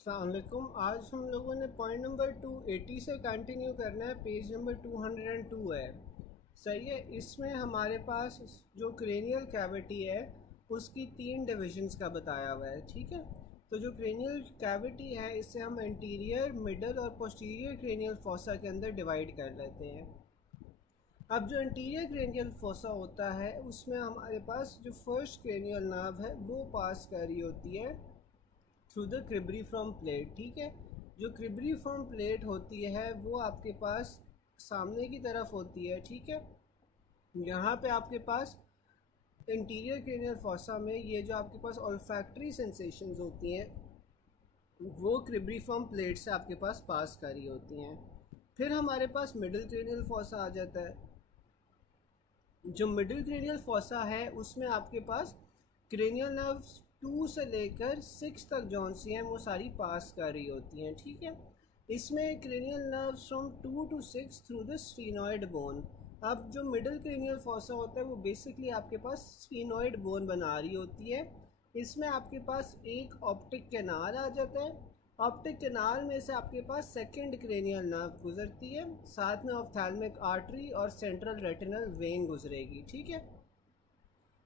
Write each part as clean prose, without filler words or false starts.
अस्सलाम वालेकुम। आज हम लोगों ने पॉइंट नंबर 280 से कंटिन्यू करना है। पेज नंबर 202 है। सही है। इसमें हमारे पास जो क्रेनियल कैविटी है उसकी 3 डिविजन्स का बताया हुआ है। ठीक है, तो जो क्रेनियल कैविटी है इसे हम इंटीरियर, मिडल और पोस्टीरियर क्रेनियल फोसा के अंदर डिवाइड कर लेते हैं। अब जो इंटीरियर क्रेनियल फोसा होता है उसमें हमारे पास जो फर्स्ट क्रेनियल नर्व है वो पास कर रही होती है थ्रू द क्रिब्रिफॉर्म प्लेट। ठीक है, जो क्रिब्रिफॉर्म प्लेट होती है वो आपके पास सामने की तरफ होती है। ठीक है, यहाँ पे आपके पास इंटीरियर क्रेनियल फोसा में ये जो आपके पास ऑल्फैक्टरी सेंसेशंस होती हैं वो क्रिब्रिफॉर्म प्लेट से आपके पास पास कर रही होती हैं। फिर हमारे पास मिडिल क्रेनियल फोसा आ जाता है। जो मिडिल क्रेनियल फोसा है उसमें आपके पास क्रेनियल नर्व 2 से लेकर 6 तक जौन सी हैं वो सारी पास कर रही होती हैं। ठीक है, इसमें cranial nerves from 2 to 6 through the sphenoid bone. अब जो मिडिल क्रेनियल फोसा होता है वो बेसिकली आपके पास स्फीनॉइड बोन बना रही होती है। इसमें आपके पास एक ऑप्टिक कैनाल आ जाता है। ऑप्टिक कैनाल में से आपके पास सेकंड क्रेनियल नर्व गुजरती है, साथ में ऑफ्थैल्मिक आर्टरी और सेंट्रल रेटिनल वेन गुजरेगी। ठीक है,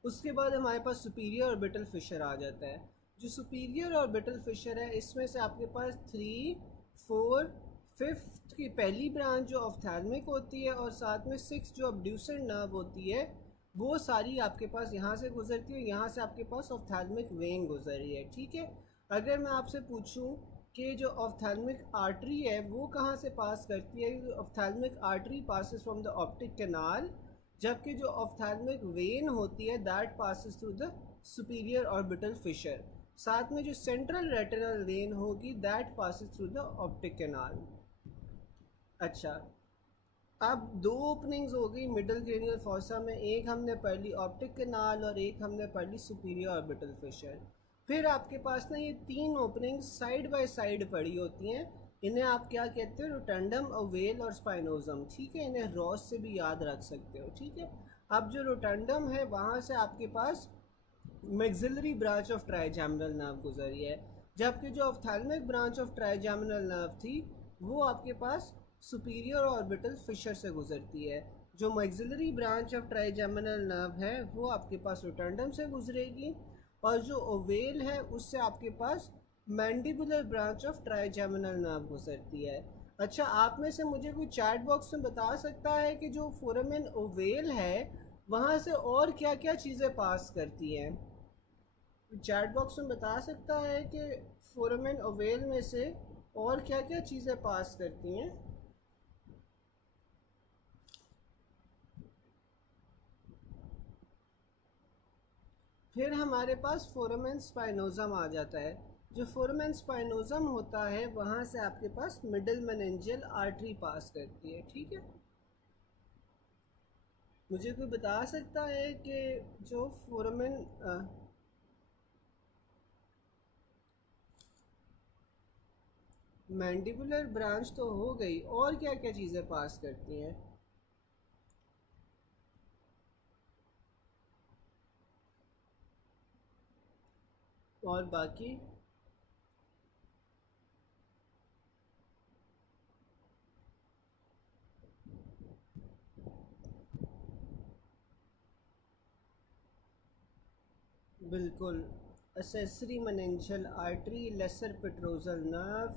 उसके बाद हमारे पास सुपीरियर ऑर्बिटल फिशर आ जाता है। जो सुपीरियर ऑर्बिटल फिशर है इसमें से आपके पास 3, 4, 5 की पहली ब्रांच जो ऑफ्थैल्मिक होती है और साथ में 6 जो अब्ड्यूसर नर्व होती है वो सारी आपके पास यहाँ से गुजरती है। यहाँ से आपके पास ऑफ्थैल्मिक वेन गुजर रही है। ठीक है, अगर मैं आपसे पूछूं कि जो ऑफ्थैल्मिक आर्टरी है वो कहाँ से पास करती है, ophthalmic artery passes from the optic canal, जबकि जो ऑफ्थैल्मिक वेन होती है that passes through the superior orbital fissure. साथ में जो सेंट्रल रेटिनल वेन होगी that passes through the optic canal. अच्छा, अब 2 ओपनिंग्स हो गई मिडिल क्रेनियल फोसा में, एक हमने पढ़ ली ऑप्टिक कैनाल और एक हमने पढ़ ली सुपीरियर ऑर्बिटल फिशर। फिर आपके पास ना ये 3 ओपनिंग्स साइड बाय साइड पड़ी होती हैं। इन्हें आप क्या कहते हो, रोटंडम, ओवेल और स्पाइनोजम। ठीक है, इन्हें रॉस से भी याद रख सकते हो। ठीक है, अब जो रोटंडम है वहाँ से आपके पास maxillary branch of trigeminal nerve गुजरी है, जबकि जो ophthalmic branch of trigeminal nerve थी वो आपके पास सुपीरियर ऑर्बिटल फिशर से गुजरती है। जो maxillary branch of trigeminal nerve है वो आपके पास रोटंडम से गुजरेगी और जो ओवेल है उससे आपके पास mandibular branch of trigeminal nerve गुजरती है। अच्छा, आप में से मुझे कोई चैट बॉक्स में बता सकता है कि जो फोरामेन ओवेल है वहाँ से और क्या क्या चीज़ें पास करती हैं? चैट बॉक्स में बता सकता है कि फोरामेन ओवेल में से और क्या क्या चीज़ें पास करती हैं? फिर हमारे पास फोरामेन स्पाइनोजम आ जाता है। जो फोरामेन स्पाइनोजम होता है वहाँ से आपके पास मिडिल मेनिंजियल आर्टरी पास करती है। ठीक है, मुझे कोई बता सकता है कि जो फोरामेन मैंडिबुलर ब्रांच तो हो गई, और क्या क्या चीज़ें पास करती हैं? और बाकी बिल्कुल, accessory meningeal artery, lesser petrosal nerve,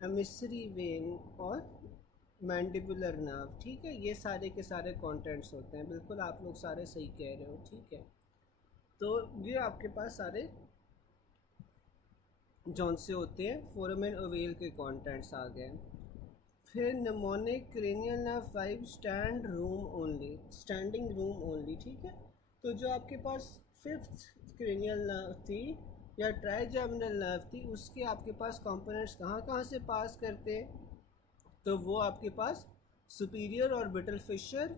emissary vein और मैंडिबुलर नर्व। ठीक है, ये सारे के सारे कंटेंट्स होते हैं। बिल्कुल आप लोग सारे सही कह रहे हो। ठीक है, तो ये आपके पास सारे जौन से होते हैं फोरामेन ओवेल के कंटेंट्स आ गए। फिर mnemonic cranial nerve 5 stand room only, standing room only. ठीक है, तो जो आपके पास 5th क्रेनियल नर्व थी या ट्राइजेमिनल नर्व थी उसके आपके पास कंपोनेंट्स कहाँ कहाँ से पास करते हैं, तो वो आपके पास सुपीरियर ऑर्बिटल फिशर,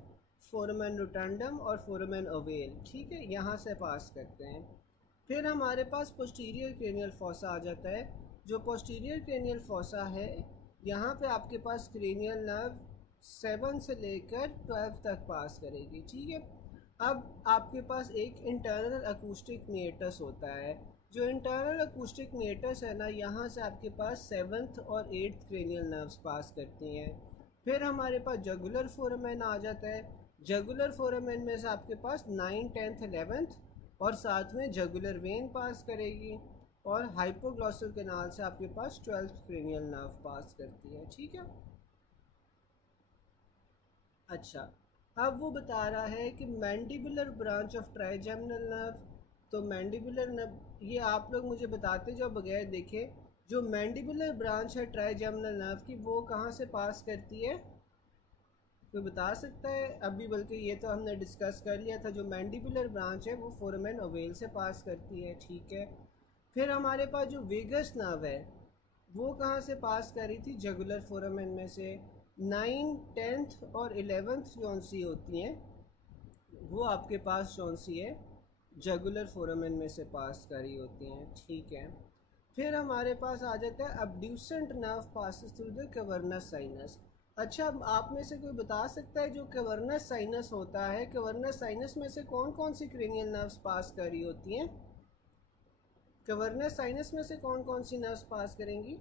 फोरामेन रोटंडम और फोरामेन ओवेल। ठीक है, यहाँ से पास करते हैं। फिर हमारे पास पोस्टीरियर क्रेनियल फोसा आ जाता है। जो पोस्टीरियर क्रेनियल फोसा है यहाँ पे आपके पास क्रेनियल नर्व 7 से लेकर 12 तक पास करेगी। ठीक है, अब आपके पास एक इंटरनल अकूस्टिक मीएटस होता है। जो इंटरनल अकूस्टिक मीएटस है ना, यहाँ से आपके पास 7th और 8th क्रेनियल नर्व्स पास करती हैं। फिर हमारे पास जगुलर फोरामेन आ जाता है। जगुलर फोरामेन में से आपके पास 9, 10th, 11th और साथ में जगुलर वेन पास करेगी, और हाइपोग्लॉसल कैनाल से आपके पास 12th क्रेनियल नर्व पास करती है। ठीक है। अच्छा, अब वो बता रहा है कि mandibular branch of trigeminal nerve. तो मैंडिबुलर नर्व, ये आप लोग मुझे बताते जाओ बगैर देखे, जो मैंडिबुलर ब्रांच है ट्राइजेमिनल नर्व की, वो कहाँ से पास करती है? कोई बता सकता है? अभी बल्कि ये तो हमने डिस्कस कर लिया था, जो मैंडिबुलर ब्रांच है वो फोरामेन ओवेल से पास करती है। ठीक है। फिर हमारे पास जो वेगस नर्व है वो कहाँ से पास कर रही थी? जगुलर फोरामेन में से। 9, 10th और 11th जौन सी होती हैं वो आपके पास कौन सी है? जगुलर फोरामेन में से पास करी होती हैं। ठीक है। फिर हमारे पास आ जाता है abducent nerve passes through the cavernous sinus. अच्छा, अब आप में से कोई बता सकता है जो कैवर्नस साइनस होता है, कैवर्नस साइनस में से कौन कौन सी क्रेनियल नर्व्स पास करी होती हैं? कैवर्नस साइनस में से कौन कौन सी नर्व्स पास करेंगी?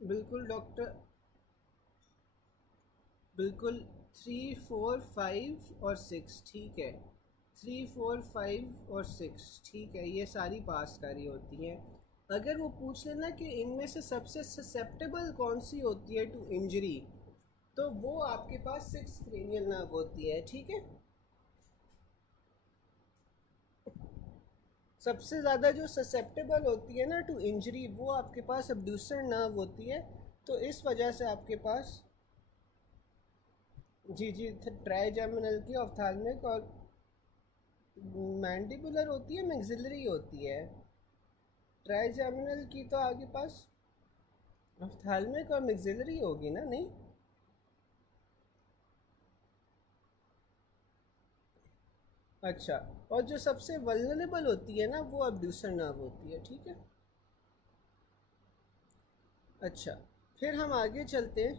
बिल्कुल डॉक्टर, बिल्कुल 3, 4, 5 और 6। ठीक है, 3, 4, 5 और 6। ठीक है, ये सारी पास करी होती हैं। अगर वो पूछ लेना कि इनमें से सबसे ससेप्टेबल कौन सी होती है टू इंजरी, तो वो आपके पास 6 क्रेनियल नर्व होती है। ठीक है। सबसे ज़्यादा जो ससेप्टेबल होती है ना टू इंजरी, वो आपके पास अब्ड्यूसर नर्व होती है। तो इस वजह से आपके पास, जी जी, ट्राइजेमिनल की, ऑफ्थाल्मिक और मैंडिबुलर होती है, मैक्सिलरी होती है। ट्राइजेमिनल की तो आगे पास ऑफ्थाल्मिक और मैक्सिलरी होगी ना, नहीं? अच्छा, और जो सबसे वल्नरेबल होती है ना, वो अब्ड्यूसर नर्व होती है। ठीक है। अच्छा, फिर हम आगे चलते हैं।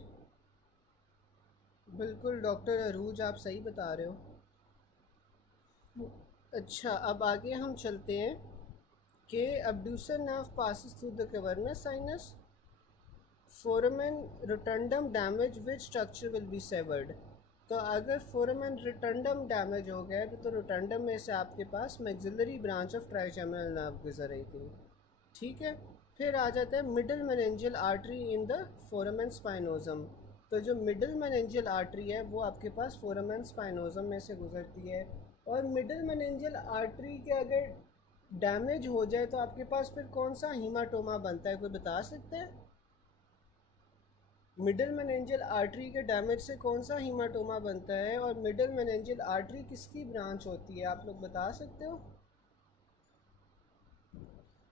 बिल्कुल डॉक्टर अरूज, आप सही बता रहे हो। अच्छा, अब आगे हम चलते हैं कि abducens nerve passes through the cavernous sinus, foramen rotundum damage, which structure will be severed. तो अगर फोरामेन रोटंडम डैमेज हो गया तो रोटंडम में से आपके पास maxillary branch of trigeminal nerve गुजर रही थी। ठीक है। फिर आ जाता है middle meningeal artery in the foramen spinosum. तो जो मिडल मेनिंजियल आर्टरी है वो आपके पास फोरामेन स्पाइनोजम में से गुजरती है। और मिडल मेनिंजियल आर्टरी के अगर डैमेज हो जाए तो आपके पास फिर कौन सा हीमाटोमा बनता है? कोई बता सकते हैं? मिडल मेनिंजियल आर्टरी के डैमेज से कौन सा हीमाटोमा बनता है? और मिडल मेनिंजियल आर्टरी किसकी ब्रांच होती है? आप लोग बता सकते हो?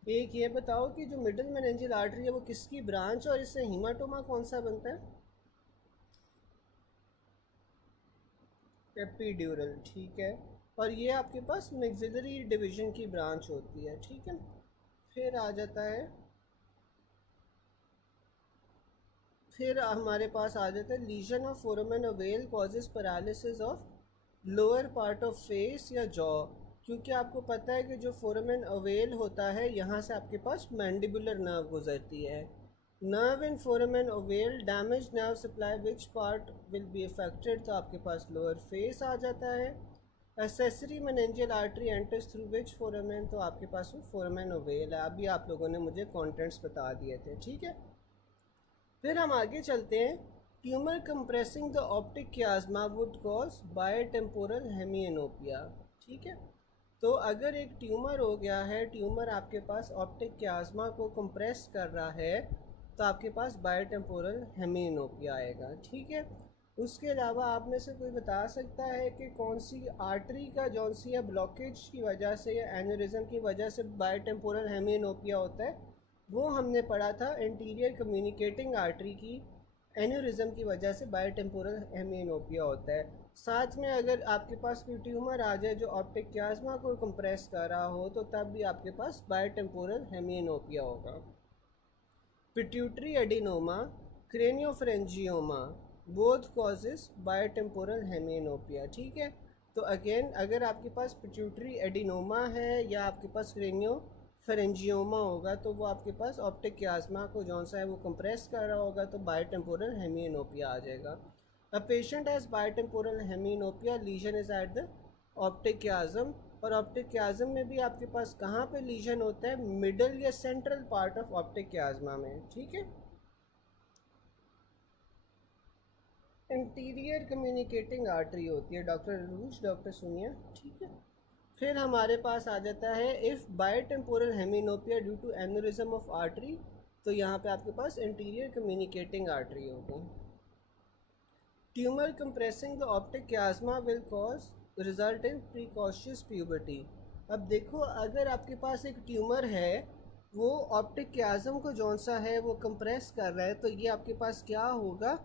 एक ये बताओ कि जो मिडल मेनिंजियल आर्टरी है वो किसकी ब्रांच, और इससे हीमाटोमा कौन सा बनता है? एपिड्यूरल। ठीक है। और ये आपके पास मैक्सिलरी डिवीजन की ब्रांच होती है। ठीक है। फिर आ जाता है, फिर हमारे पास आ जाता है lesion of foramen ovale causes paralysis of lower part of face या जॉ। क्योंकि आपको पता है कि जो फोरामेन ओवेल होता है यहाँ से आपके पास मैंडिबुलर नर्व गुजरती है। Nerve in foramen ovale damage nerve supply, which part will be affected? तो आपके पास लोअर फेस आ जाता है। Accessory meningeal artery enters through which foramen? तो आपके पास वो फोरामेन ओवेल है। अभी आप लोगों ने मुझे कॉन्टेंट्स बता दिए थे। ठीक है। फिर हम आगे चलते हैं। Tumour compressing the optic chiasma would cause bitemporal hemianopia. ठीक है। तो अगर एक ट्यूमर हो गया है, ट्यूमर आपके पास ऑप्टिक कियाज्मा को कंप्रेस कर रहा है, तो आपके पास बायोटेम्पोरल हेमिएनोपिया आएगा। ठीक है। उसके अलावा आप में से कोई बता सकता है कि कौन सी आर्टरी का जौन सी है ब्लॉकेज की वजह से या एन्यूरिज्म की वजह से बायोटेम्पोरल हेमिएनोपिया होता है? वो हमने पढ़ा था एंटीरियर कम्युनिकेटिंग आर्टरी की एन्यूरिज्म की वजह से बायोटेम्पोरल हेमियोनोपिया होता है। साथ में अगर आपके पास कोई ट्यूमर आ जाए जो ऑप्टिक क्याज़्मा को कंप्रेस कर रहा हो तो तब भी आपके पास बायोटेम्पोरल हेमियोनोपिया होगा। Pituitary adenoma, craniopharyngioma, both causes bitemporal hemianopia. ठीक है, तो अगेन अगर आपके पास पिट्यूटरी एडिनोमा है या आपके पास क्रेनियोफ्रेंजियोमा होगा तो वो आपके पास ऑप्टिक क्याज़्मा को जौन सा है वो कंप्रेस कर रहा होगा तो बायोटेम्पोरल हेमियोनोपिया आ जाएगा। A patient has bitemporal hemianopia, lesion is at the optic chiasm, और ऑप्टिक क्याज़्म में भी आपके पास कहाँ पे लीजन होता है, मिडल या सेंट्रल पार्ट ऑफ ऑप्टिक क्याज़्मा में। ठीक है, इंटीरियर कम्युनिकेटिंग आर्टरी होती है डॉक्टर रूज, डॉक्टर सुनिया। ठीक है, फिर हमारे पास आ जाता है if bitemporal hemianopia due to aneurysm of artery, तो यहाँ पे आपके पास इंटीरियर कम्युनिकेटिंग आर्टरी होगी। Tumour compressing the optic chiasma will cause result in precocious puberty. अब देखो अगर आपके पास एक ट्यूमर है वो ऑप्टिक क्याज़्म को जौन सा है वो कंप्रेस कर रहा है तो ये आपके पास क्या होगा,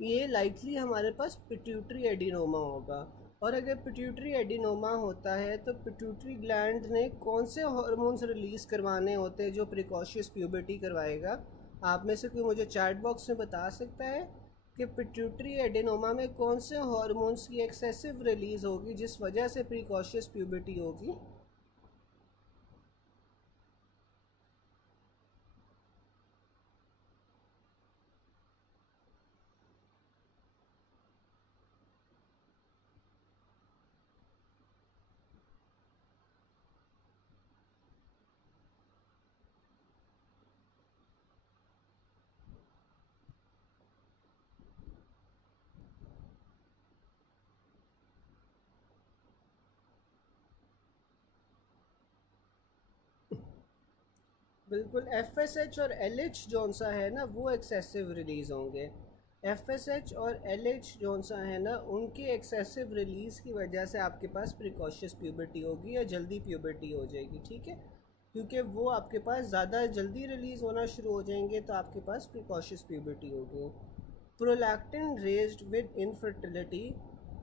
ये लाइकली हमारे पास पिट्यूटरी एडिनोमा होगा। और अगर पिट्यूटरी एडिनोमा होता है तो पिट्यूटरी ग्लैंड ने कौन से हार्मोन्स रिलीज़ करवाने होते हैं जो प्रिकॉशियस प्यूबर्टी करवाएगा। आप में से कोई मुझे चैट बॉक्स में बता सकता है कि पिट्यूटरी एडिनोमा में कौन से हार्मोन्स की एक्सेसिव रिलीज़ होगी जिस वजह से प्रिकॉशियस प्यूबर्टी होगी। बिल्कुल, एफ एस एच और एल एच जौन सा है ना वो एक्सेसिव रिलीज़ होंगे। एफ एस एच और एल एच जौन सा है ना उनकी एक्सेसिव रिलीज़ की वजह से आपके पास प्रिकॉशियस प्यूबर्टी होगी या जल्दी प्यूबर्टी हो जाएगी। ठीक है, क्योंकि वो आपके पास ज़्यादा जल्दी रिलीज़ होना शुरू हो जाएंगे तो आपके पास प्रिकॉशियस प्यूबर्टी होगी। Prolactin raised with infertility,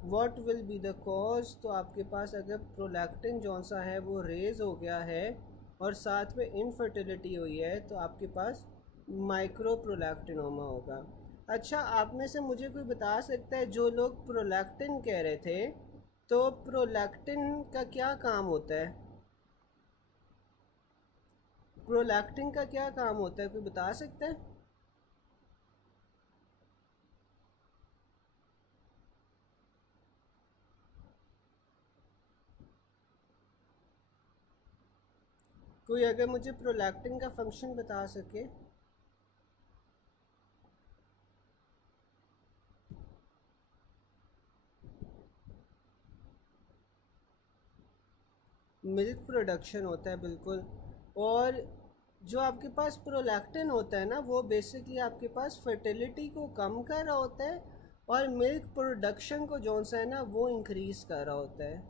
what will be the cause. तो आपके पास अगर प्रोलैक्टिन जौन सा है वो रेज हो गया है और साथ में इनफर्टिलिटी हुई है तो आपके पास माइक्रो प्रोलैक्टिनोमा होगा। अच्छा, आप में से मुझे कोई बता सकता है जो लोग प्रोलैक्टिन कह रहे थे तो प्रोलैक्टिन का क्या काम होता है, प्रोलैक्टिन का क्या काम होता है, कोई बता सकता है। कोई अगर मुझे प्रोलैक्टिन का फंक्शन बता सके। मिल्क प्रोडक्शन होता है, बिल्कुल। और जो आपके पास प्रोलैक्टिन होता है ना वो बेसिकली आपके पास फर्टिलिटी को कम कर रहा होता है और मिल्क प्रोडक्शन को जौन सा है ना वो इंक्रीज़ कर रहा होता है।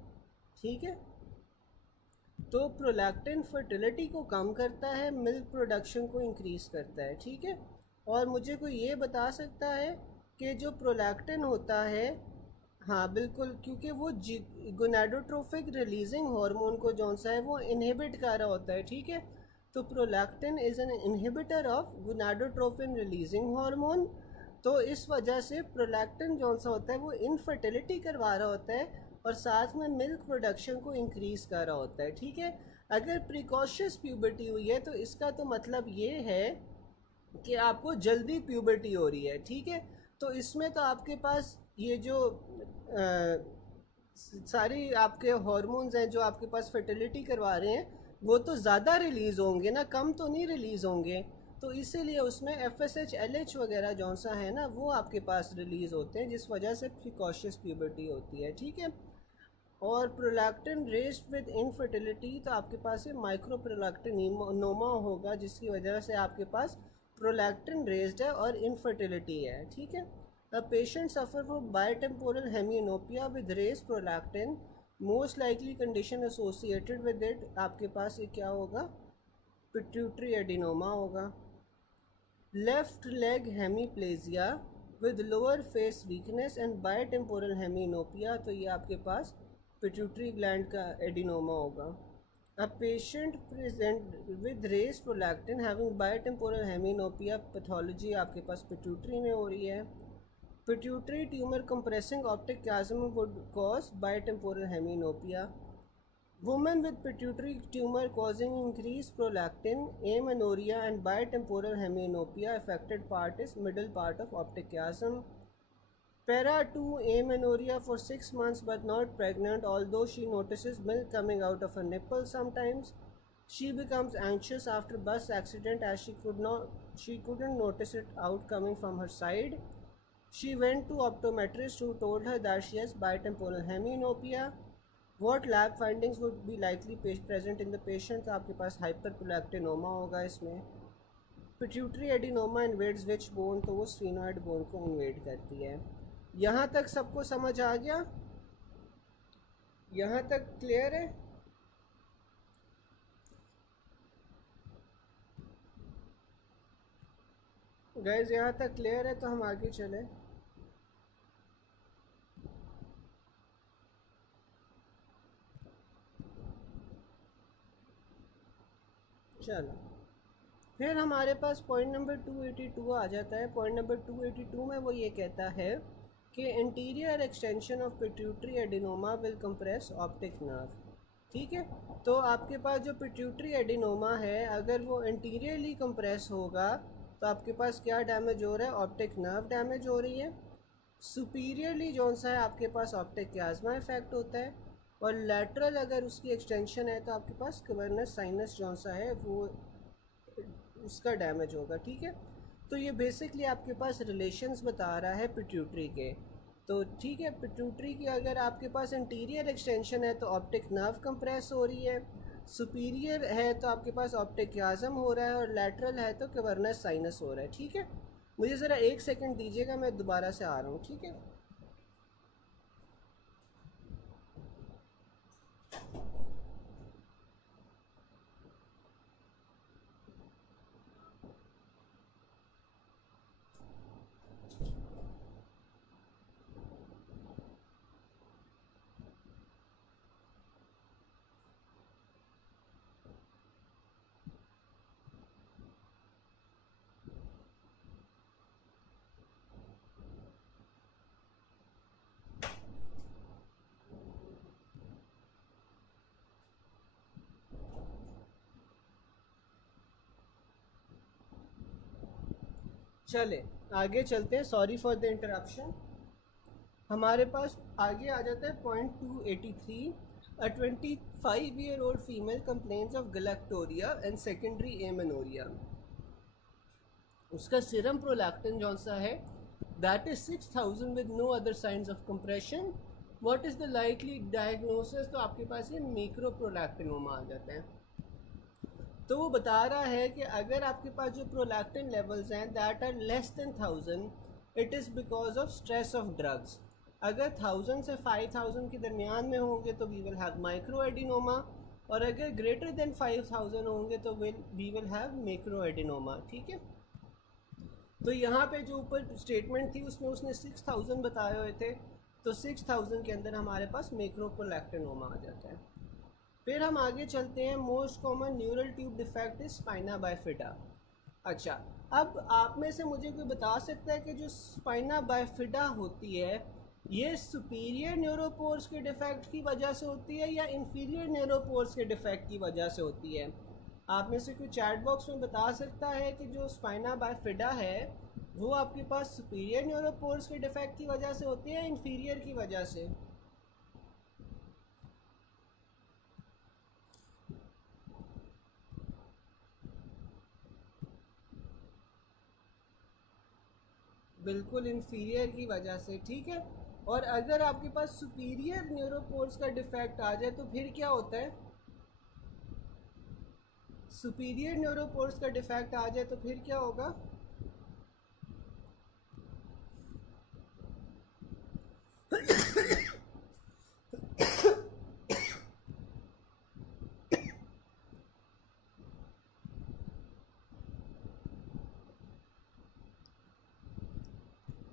ठीक है, तो प्रोलैक्टिन फर्टिलिटी को कम करता है, मिल्क प्रोडक्शन को इंक्रीज़ करता है। ठीक है, और मुझे कोई ये बता सकता है कि जो प्रोलैक्टिन होता है, हाँ बिल्कुल, क्योंकि वो गोनाडोट्रोफिक रिलीजिंग हार्मोन को जौन सा है वो इनहिबिट कर रहा होता है। ठीक है, तो prolactin is an inhibitor of gonadotrophin releasing hormone, तो इस वजह से प्रोलैक्टिन जौन सा होता है वो इनफर्टिलिटी करवा रहा होता है और साथ में मिल्क प्रोडक्शन को इंक्रीज़ कर रहा होता है। ठीक है, अगर प्रिकॉशियस प्यूबर्टी हुई है तो इसका तो मतलब ये है कि आपको जल्दी प्यूबर्टी हो रही है। ठीक है, तो इसमें तो आपके पास ये जो सारी आपके हार्मोन्स हैं जो आपके पास फर्टिलिटी करवा रहे हैं वो तो ज़्यादा रिलीज़ होंगे ना, कम तो नहीं रिलीज़ होंगे। तो इसीलिए उसमें F S H L H वगैरह जौन सा है ना वो आपके पास रिलीज़ होते हैं जिस वजह से प्रिकॉशियस प्यूबर्टी होती है। ठीक है, और प्रोलैक्टिन रेस्ड विद इनफर्टिलिटी तो आपके पास ये माइक्रो प्रोलैक्टिनोमा होगा जिसकी वजह से आपके पास प्रोलैक्टिन रेस्ड है और इनफर्टिलिटी है। ठीक है, a patient suffer from bitemporal hemianopia with raised prolactin, most likely condition associated with it, आपके पास ये क्या होगा, पिट्यूटरी एडिनोमा होगा। Left leg hemiplegia with lower face weakness and bitemporal hemianopia, तो ये आपके पास पिट्यूटरी ग्लैंड का एडिनोमा होगा। A patient present with raised prolactin having bitemporal hemianopia, pathology आपके पास पिट्यूटरी में हो रही है। Pituitary tumour compressing optic chiasm would cause बायोटेम्पोरल हेमिनोपिया। Women with pituitary tumor causing increased prolactin, amenorrhea and bitemporal hemianopia. Affected part is middle part of optic chiasm. Para 2 amenorrhea for 6 months but not pregnant, although she notices milk coming out of her nipple sometimes. She becomes anxious after bus accident as she couldn't notice it out coming from her side. She went to optometrist who told her that she has bitemporal hemianopia. What lab findings would be likely present in the patient? तो आपके पास हाइपरप्रोलैक्टिनोमा होगा इसमें। Pituitary adenoma invades विच bone, तो वो sphenoid bone को invade करती है। यहाँ तक सबको समझ आ गया? यहाँ तक क्लियर है? गाइस यहाँ तक क्लियर है तो हम आगे चलें। चलो फिर हमारे पास पॉइंट नंबर 282 आ जाता है। पॉइंट नंबर 282 में वो ये कहता है कि interior extension of pituitary adenoma will compress optic nerve. ठीक है, तो आपके पास जो पिट्यूटरी एडिनोमा है अगर वो इंटीरियरली कंप्रेस होगा तो आपके पास क्या डैमेज हो रहा है? ऑप्टिक नर्व डैमेज हो रही है। सुपीरियरली जौन सा है आपके पास ऑप्टिक chiasma इफेक्ट होता है, और लैटरल अगर उसकी एक्सटेंशन है तो आपके पास कैवर्नस साइनस जौन सा है वो उसका डैमेज होगा। ठीक है, तो ये बेसिकली आपके पास रिलेशंस बता रहा है पिट्यूटरी के। तो ठीक है, पिट्यूटरी की अगर आपके पास इंटीरियर एक्सटेंशन है तो ऑप्टिक नर्व कंप्रेस हो रही है, सुपीरियर है तो आपके पास ऑप्टिक chiasm हो रहा है, और लैटरल है तो कैवर्नस साइनस हो रहा है। ठीक है, मुझे ज़रा 1 सेकंड दीजिएगा, मैं दोबारा से आ रहा हूँ। ठीक है, चले आगे चलते हैं। Sorry for the interruption. हमारे पास आगे आ जाता है point 283। A 25-year-old female complains of galactorrhoea and secondary amenorrhoea. उसका सीरम प्रोलैक्टिन जौन सा है that is 6000 with no other signs of compression. What is the likely diagnosis? तो आपके पास ये मैक्रोप्रोलैक्टिनोमा आ जाता है। तो वो बता रहा है कि अगर आपके पास जो प्रोलैक्टिन लेवल्स हैं that are less than 1000, it is because of stress of drugs. अगर 1000 से 5000 के दरमियान में होंगे तो we will have micro adenoma, और अगर ग्रेटर देन 5000 होंगे तो we will have macro adenoma. ठीक है, तो यहाँ पे जो ऊपर स्टेटमेंट थी उसमें उसने 6000 बताए हुए थे, तो 6000 के अंदर हमारे पास मैक्रोप्रोलैक्टिनोमा आ जाता है। फिर हम आगे चलते हैं। Most common neural tube defect is spina bifida. अच्छा, अब आप में से मुझे कोई बता सकता है कि जो स्पाइना बाइफिडा होती है ये सुपीरियर न्यूरोपोर्स के डिफेक्ट की वजह से होती है या इंफीरियर न्यूरोपोर्स के डिफेक्ट की वजह से होती है? आप में से कोई चैट बॉक्स में बता सकता है कि जो स्पाइना बाइफिडा है वो आपके पास सुपीरियर न्यूरोपोर्स के डिफेक्ट की वजह से होती है या इंफीरियर की वजह से? बिल्कुल इंफीरियर की वजह से। ठीक है, और अगर आपके पास सुपीरियर न्यूरोपोर्स का डिफेक्ट आ जाए तो फिर क्या होता है? सुपीरियर न्यूरोपोर्स का डिफेक्ट आ जाए तो फिर क्या होगा?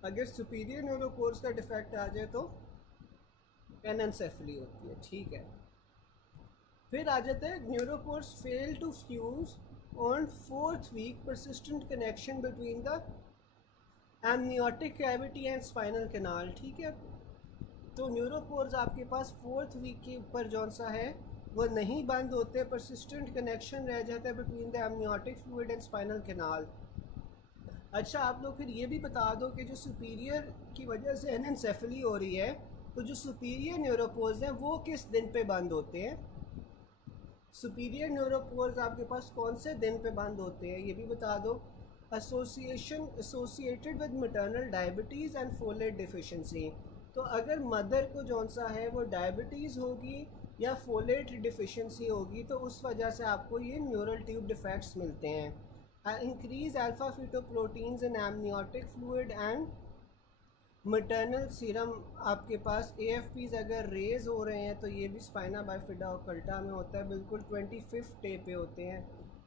अगर सुपीरियर न्यूरोपोर्स का डिफेक्ट आ जाए तो एनेंसेफली होती है, ठीक है। फिर आ जाता है neuropores fail to fuse on 4th week, persistent connection between the amniotic cavity and spinal canal, ठीक है। तो न्यूरोपोर्स आपके पास 4th वीक के ऊपर जौन सा है वो नहीं बंद होते, परसिस्टेंट कनेक्शन रह जाता है between the amniotic fluid and spinal canal. अच्छा, आप लोग फिर ये भी बता दो कि जो सुपीरियर की वजह से एनेंसेफली हो रही है, तो जो सुपीरियर न्यूरोपोर्स हैं वो किस दिन पे बंद होते हैं? सुपीरियर न्यूरोपोर्स आपके पास कौन से दिन पे बंद होते हैं ये भी बता दो। Associated with maternal diabetes and folate deficiency, तो अगर मदर को जौन सा है वो डायबिटीज़ होगी या फोलेट डिफिशिएंसी होगी तो उस वजह से आपको ये न्यूरल ट्यूब डिफेक्ट्स मिलते हैं। Increase alpha fetoproteins in amniotic fluid and maternal serum, आपके पास AFPs अगर रेज हो रहे हैं तो ये भी स्पाइना बाइफिडा ओकल्टा में होता है, बिल्कुल 25th डे पे होते हैं।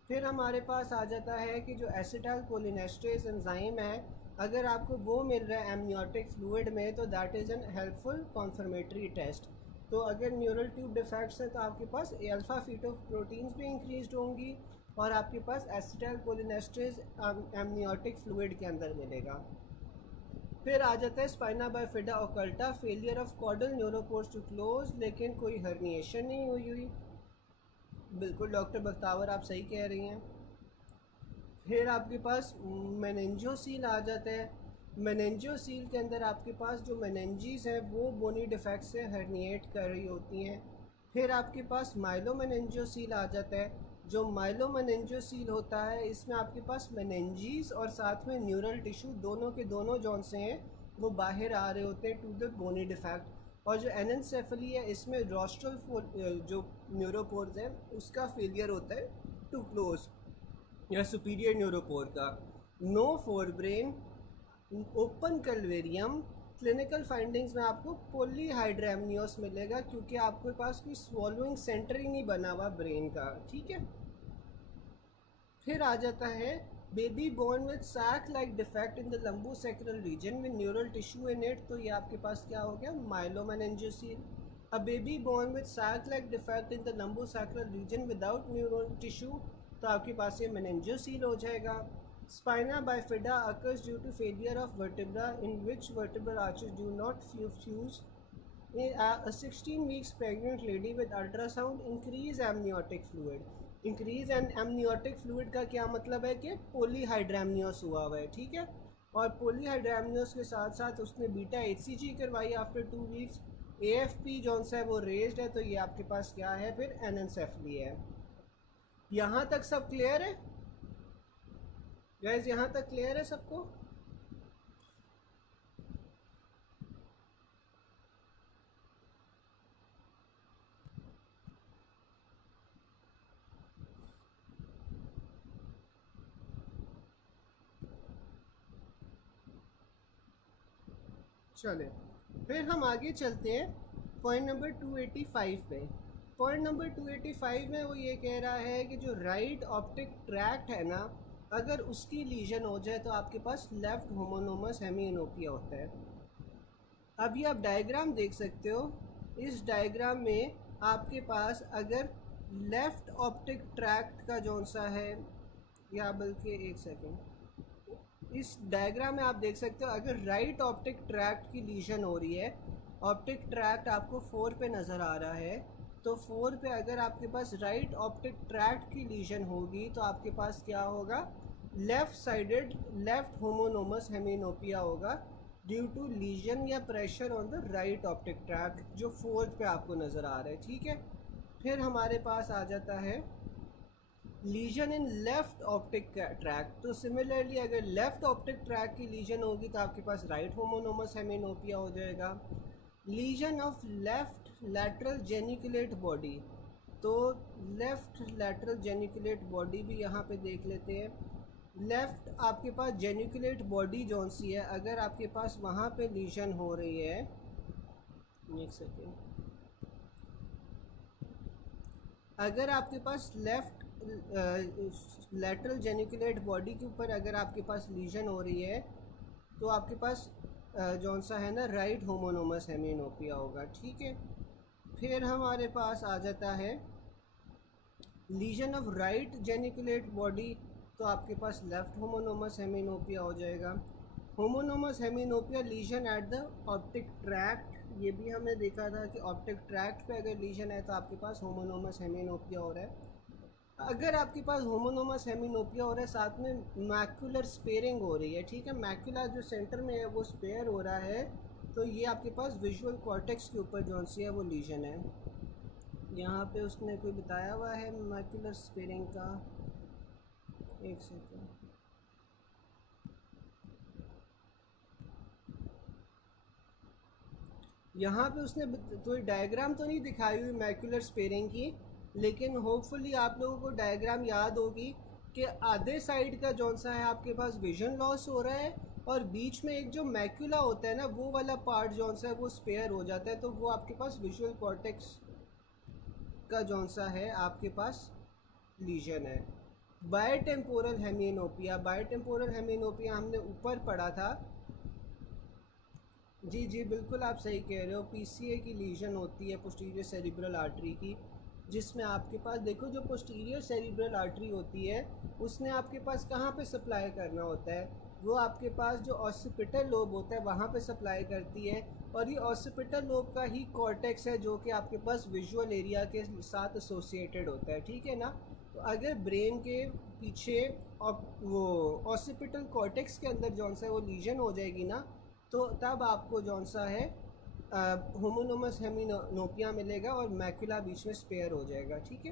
फिर हमारे पास आ जाता है कि जो एसिटाइल कोलिनेस्ट्रेज एंजाइम है, अगर आपको वो मिल रहा है एमनियोटिक फ्लूइड में तो that is an helpful confirmatory test. तो अगर न्यूरल ट्यूब डिफेक्ट्स हैं तो आपके पास अल्फा फीटोप्रोटीन्स भी इंक्रीज होंगी और आपके पास एसिटाइल कोलिनेस्ट्रेज एमनियोटिक फ्लूइड के अंदर मिलेगा। फिर आ जाता है spina bifida occulta, failure of cordal neuropores to close, लेकिन कोई हर्निएशन नहीं हुई। बिल्कुल डॉक्टर बख्तावर आप सही कह रही हैं। फिर आपके पास मेनिंजियोसील आ जाता है। मेनिंजियोसील के अंदर आपके पास जो मेनिंजीज हैं वो बोनी डिफेक्ट से हर्निएट कर रही होती हैं। फिर आपके पास माइलोमेनिंजियोसील आ जाता है। जो माइलोमेनिंजियोसील होता है इसमें आपके पास मेनिंजीज और साथ में न्यूरल टिश्यू दोनों के दोनों जौन से हैं वो बाहर आ रहे होते हैं टू द बोनी डिफेक्ट। और जो एनेंसेफली है इसमें रोस्ट्रल जो न्यूरोपोर्स है उसका फेलियर होता है टू क्लोज या सुपीरियर न्यूरोपोर का। No forebrain, open calvarium, clinical findings में आपको पॉलीहाइड्रेमनियोस मिलेगा क्योंकि आपके पास कोई स्वॉलोइंग सेंटर ही नहीं बना हुआ ब्रेन का, ठीक है। फिर आ जाता है baby born with sac like defect in the lumbosacral region with neural tissue in it, तो ये आपके पास क्या हो गया myelomeningocele. A baby born with sac like defect in the lumbosacral region without neural tissue, तो आपके पास ये मेनिंजियोसील हो जाएगा। Spina bifida occurs due to failure of vertebra in which vertebral arches do not fuse. A 16 weeks pregnant lady with ultrasound increase amniotic fluid. Increase and amniotic fluid का क्या मतलब है कि पॉलीहाइड्रेमनियोस हुआ हुआ है, ठीक है। और पॉलीहाइड्रेमनियोस के साथ साथ उसने बीटा HCG करवाई आफ्टर 2 वीक्स। AFP जौन सा है वो रेज्ड है, तो ये आपके पास क्या है फिर एनेंसेफली है। यहाँ तक सब क्लियर है गाइस? यहाँ तक क्लियर है सबको? चले फिर हम आगे चलते हैं पॉइंट नंबर 285 पे। पॉइंट नंबर 285 में वो ये कह रहा है कि जो राइट ऑप्टिक ट्रैक्ट है ना, अगर उसकी लीजन हो जाए तो आपके पास लेफ्ट होमोनोमस हेमियोनोपिया होता है। अभी आप डायग्राम देख सकते हो। इस डायग्राम में आपके पास अगर लेफ्ट ऑप्टिक ट्रैक्ट का जौन सा है, या बल्कि एक सेकेंड, इस डायग्राम में आप देख सकते हो अगर राइट ऑप्टिक ट्रैक्ट की लीजन हो रही है, ऑप्टिक ट्रैक्ट आपको 4 पे नज़र आ रहा है, तो 4 पे अगर आपके पास राइट ऑप्टिक ट्रैक्ट की लीजन होगी तो आपके पास क्या होगा, लेफ़्ट साइडेड लेफ्ट होमोनोमस हेमियोनोपिया होगा ड्यू टू लीजन या pressure on the right optic tract, जो 4 पे आपको नज़र आ रहा है, ठीक है। फिर हमारे पास आ जाता है lesion in left optic tract. तो सिमिलरली अगर लेफ्ट ऑप्टिक ट्रैक्ट की लीजन होगी तो आपके पास राइट होमोनोमस हेमियोनोपिया हो जाएगा। Lesion of left lateral geniculate body, तो लेफ्ट लैटरल जेनिकुलेट बॉडी भी यहाँ पे देख लेते हैं। लेफ्ट आपके पास जेनिकुलेट बॉडी जौन सी है, अगर आपके पास वहाँ पे लीजन हो रही है, एक सेकेंड, अगर आपके पास लेफ्ट लैटरल जेनिकुलेट बॉडी के ऊपर अगर आपके पास लीजन हो रही है तो आपके पास जौन सा है ना राइट होमोनोमस हेमिनोपिया होगा, ठीक है। फिर हमारे पास आ जाता है lesion of right geniculate body, तो आपके पास लेफ्ट होमोनोमस हेमिनोपिया हो जाएगा। Homonymous hemianopia lesion at the optic tract, ये भी हमने देखा था कि ऑप्टिक ट्रैक्ट पे अगर लीजन है तो आपके पास होमोनोमस हेमिनोपिया हो रहा है। अगर आपके पास होमोनोमस हेमिनोपिया हो रहा है साथ में मैक्युलर स्पेयरिंग हो रही है, ठीक है, मैक्युला जो सेंटर में है वो स्पेयर हो रहा है, तो ये आपके पास विजुअल कॉर्टेक्स के ऊपर जौन सी है वो लीजन है। यहाँ पे उसने कोई बताया हुआ है मैक्युलर स्पेयरिंग का, एक सेकेंड, यहाँ पे उसने कोई डायग्राम तो नहीं दिखाई हुई मैक्युलर स्पेयरिंग की, लेकिन होपफुली आप लोगों को डायग्राम याद होगी कि आधे साइड का जौन सा है आपके पास विजन लॉस हो रहा है और बीच में एक जो मैक्युला होता है ना वो वाला पार्ट जौन सा है वो स्पेयर हो जाता है, तो वो आपके पास विजुअल कॉर्टेक्स का जौन सा है आपके पास लीजन है। बायोटेम्पोरल हेमिनोपिया, बायोटेम्पोरल हेमिनोपिया हमने ऊपर पढ़ा था, जी जी बिल्कुल आप सही कह रहे हो, पीसीए की लीजन होती है पोस्टीरियर सेरिब्रल आर्टरी की, जिसमें आपके पास देखो जो पोस्टीरियर सेरिब्रल आर्टरी होती है उसने आपके पास कहाँ पे सप्लाई करना होता है, वो आपके पास जो ऑसिपिटल लोब होता है वहाँ पे सप्लाई करती है, और ये ऑसिपिटल लोब का ही कॉर्टेक्स है जो कि आपके पास विजुअल एरिया के साथ एसोसिएटेड होता है, ठीक है ना। तो अगर ब्रेन के पीछे वो ऑसिपिटल कॉर्टेक्स के अंदर जौन सा है वो लीजन हो जाएगी ना, तो तब आपको जौन सा है होमोनोमस हेमिनोपिया मिलेगा और मैक्युला बीच में स्पेयर हो जाएगा, ठीक है।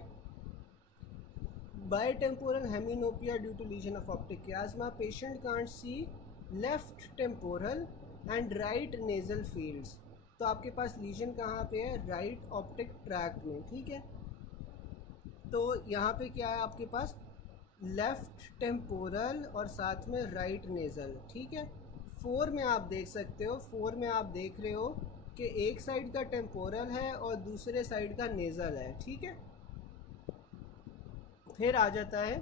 Bitemporal hemianopia due to lesion of optic chiasma, patient can't see left temporal and right nasal fields, तो आपके पास लीजन कहाँ पे है, राइट ऑप्टिक ट्रैक्ट में, ठीक है। तो यहाँ पे क्या है आपके पास लेफ्ट टेम्पोरल और साथ में राइट नेजल, ठीक है। 4 में आप देख सकते हो, 4 में आप देख रहे हो कि एक साइड का टेम्पोरल है और दूसरे साइड का नेज़ल है, ठीक है। फिर आ जाता है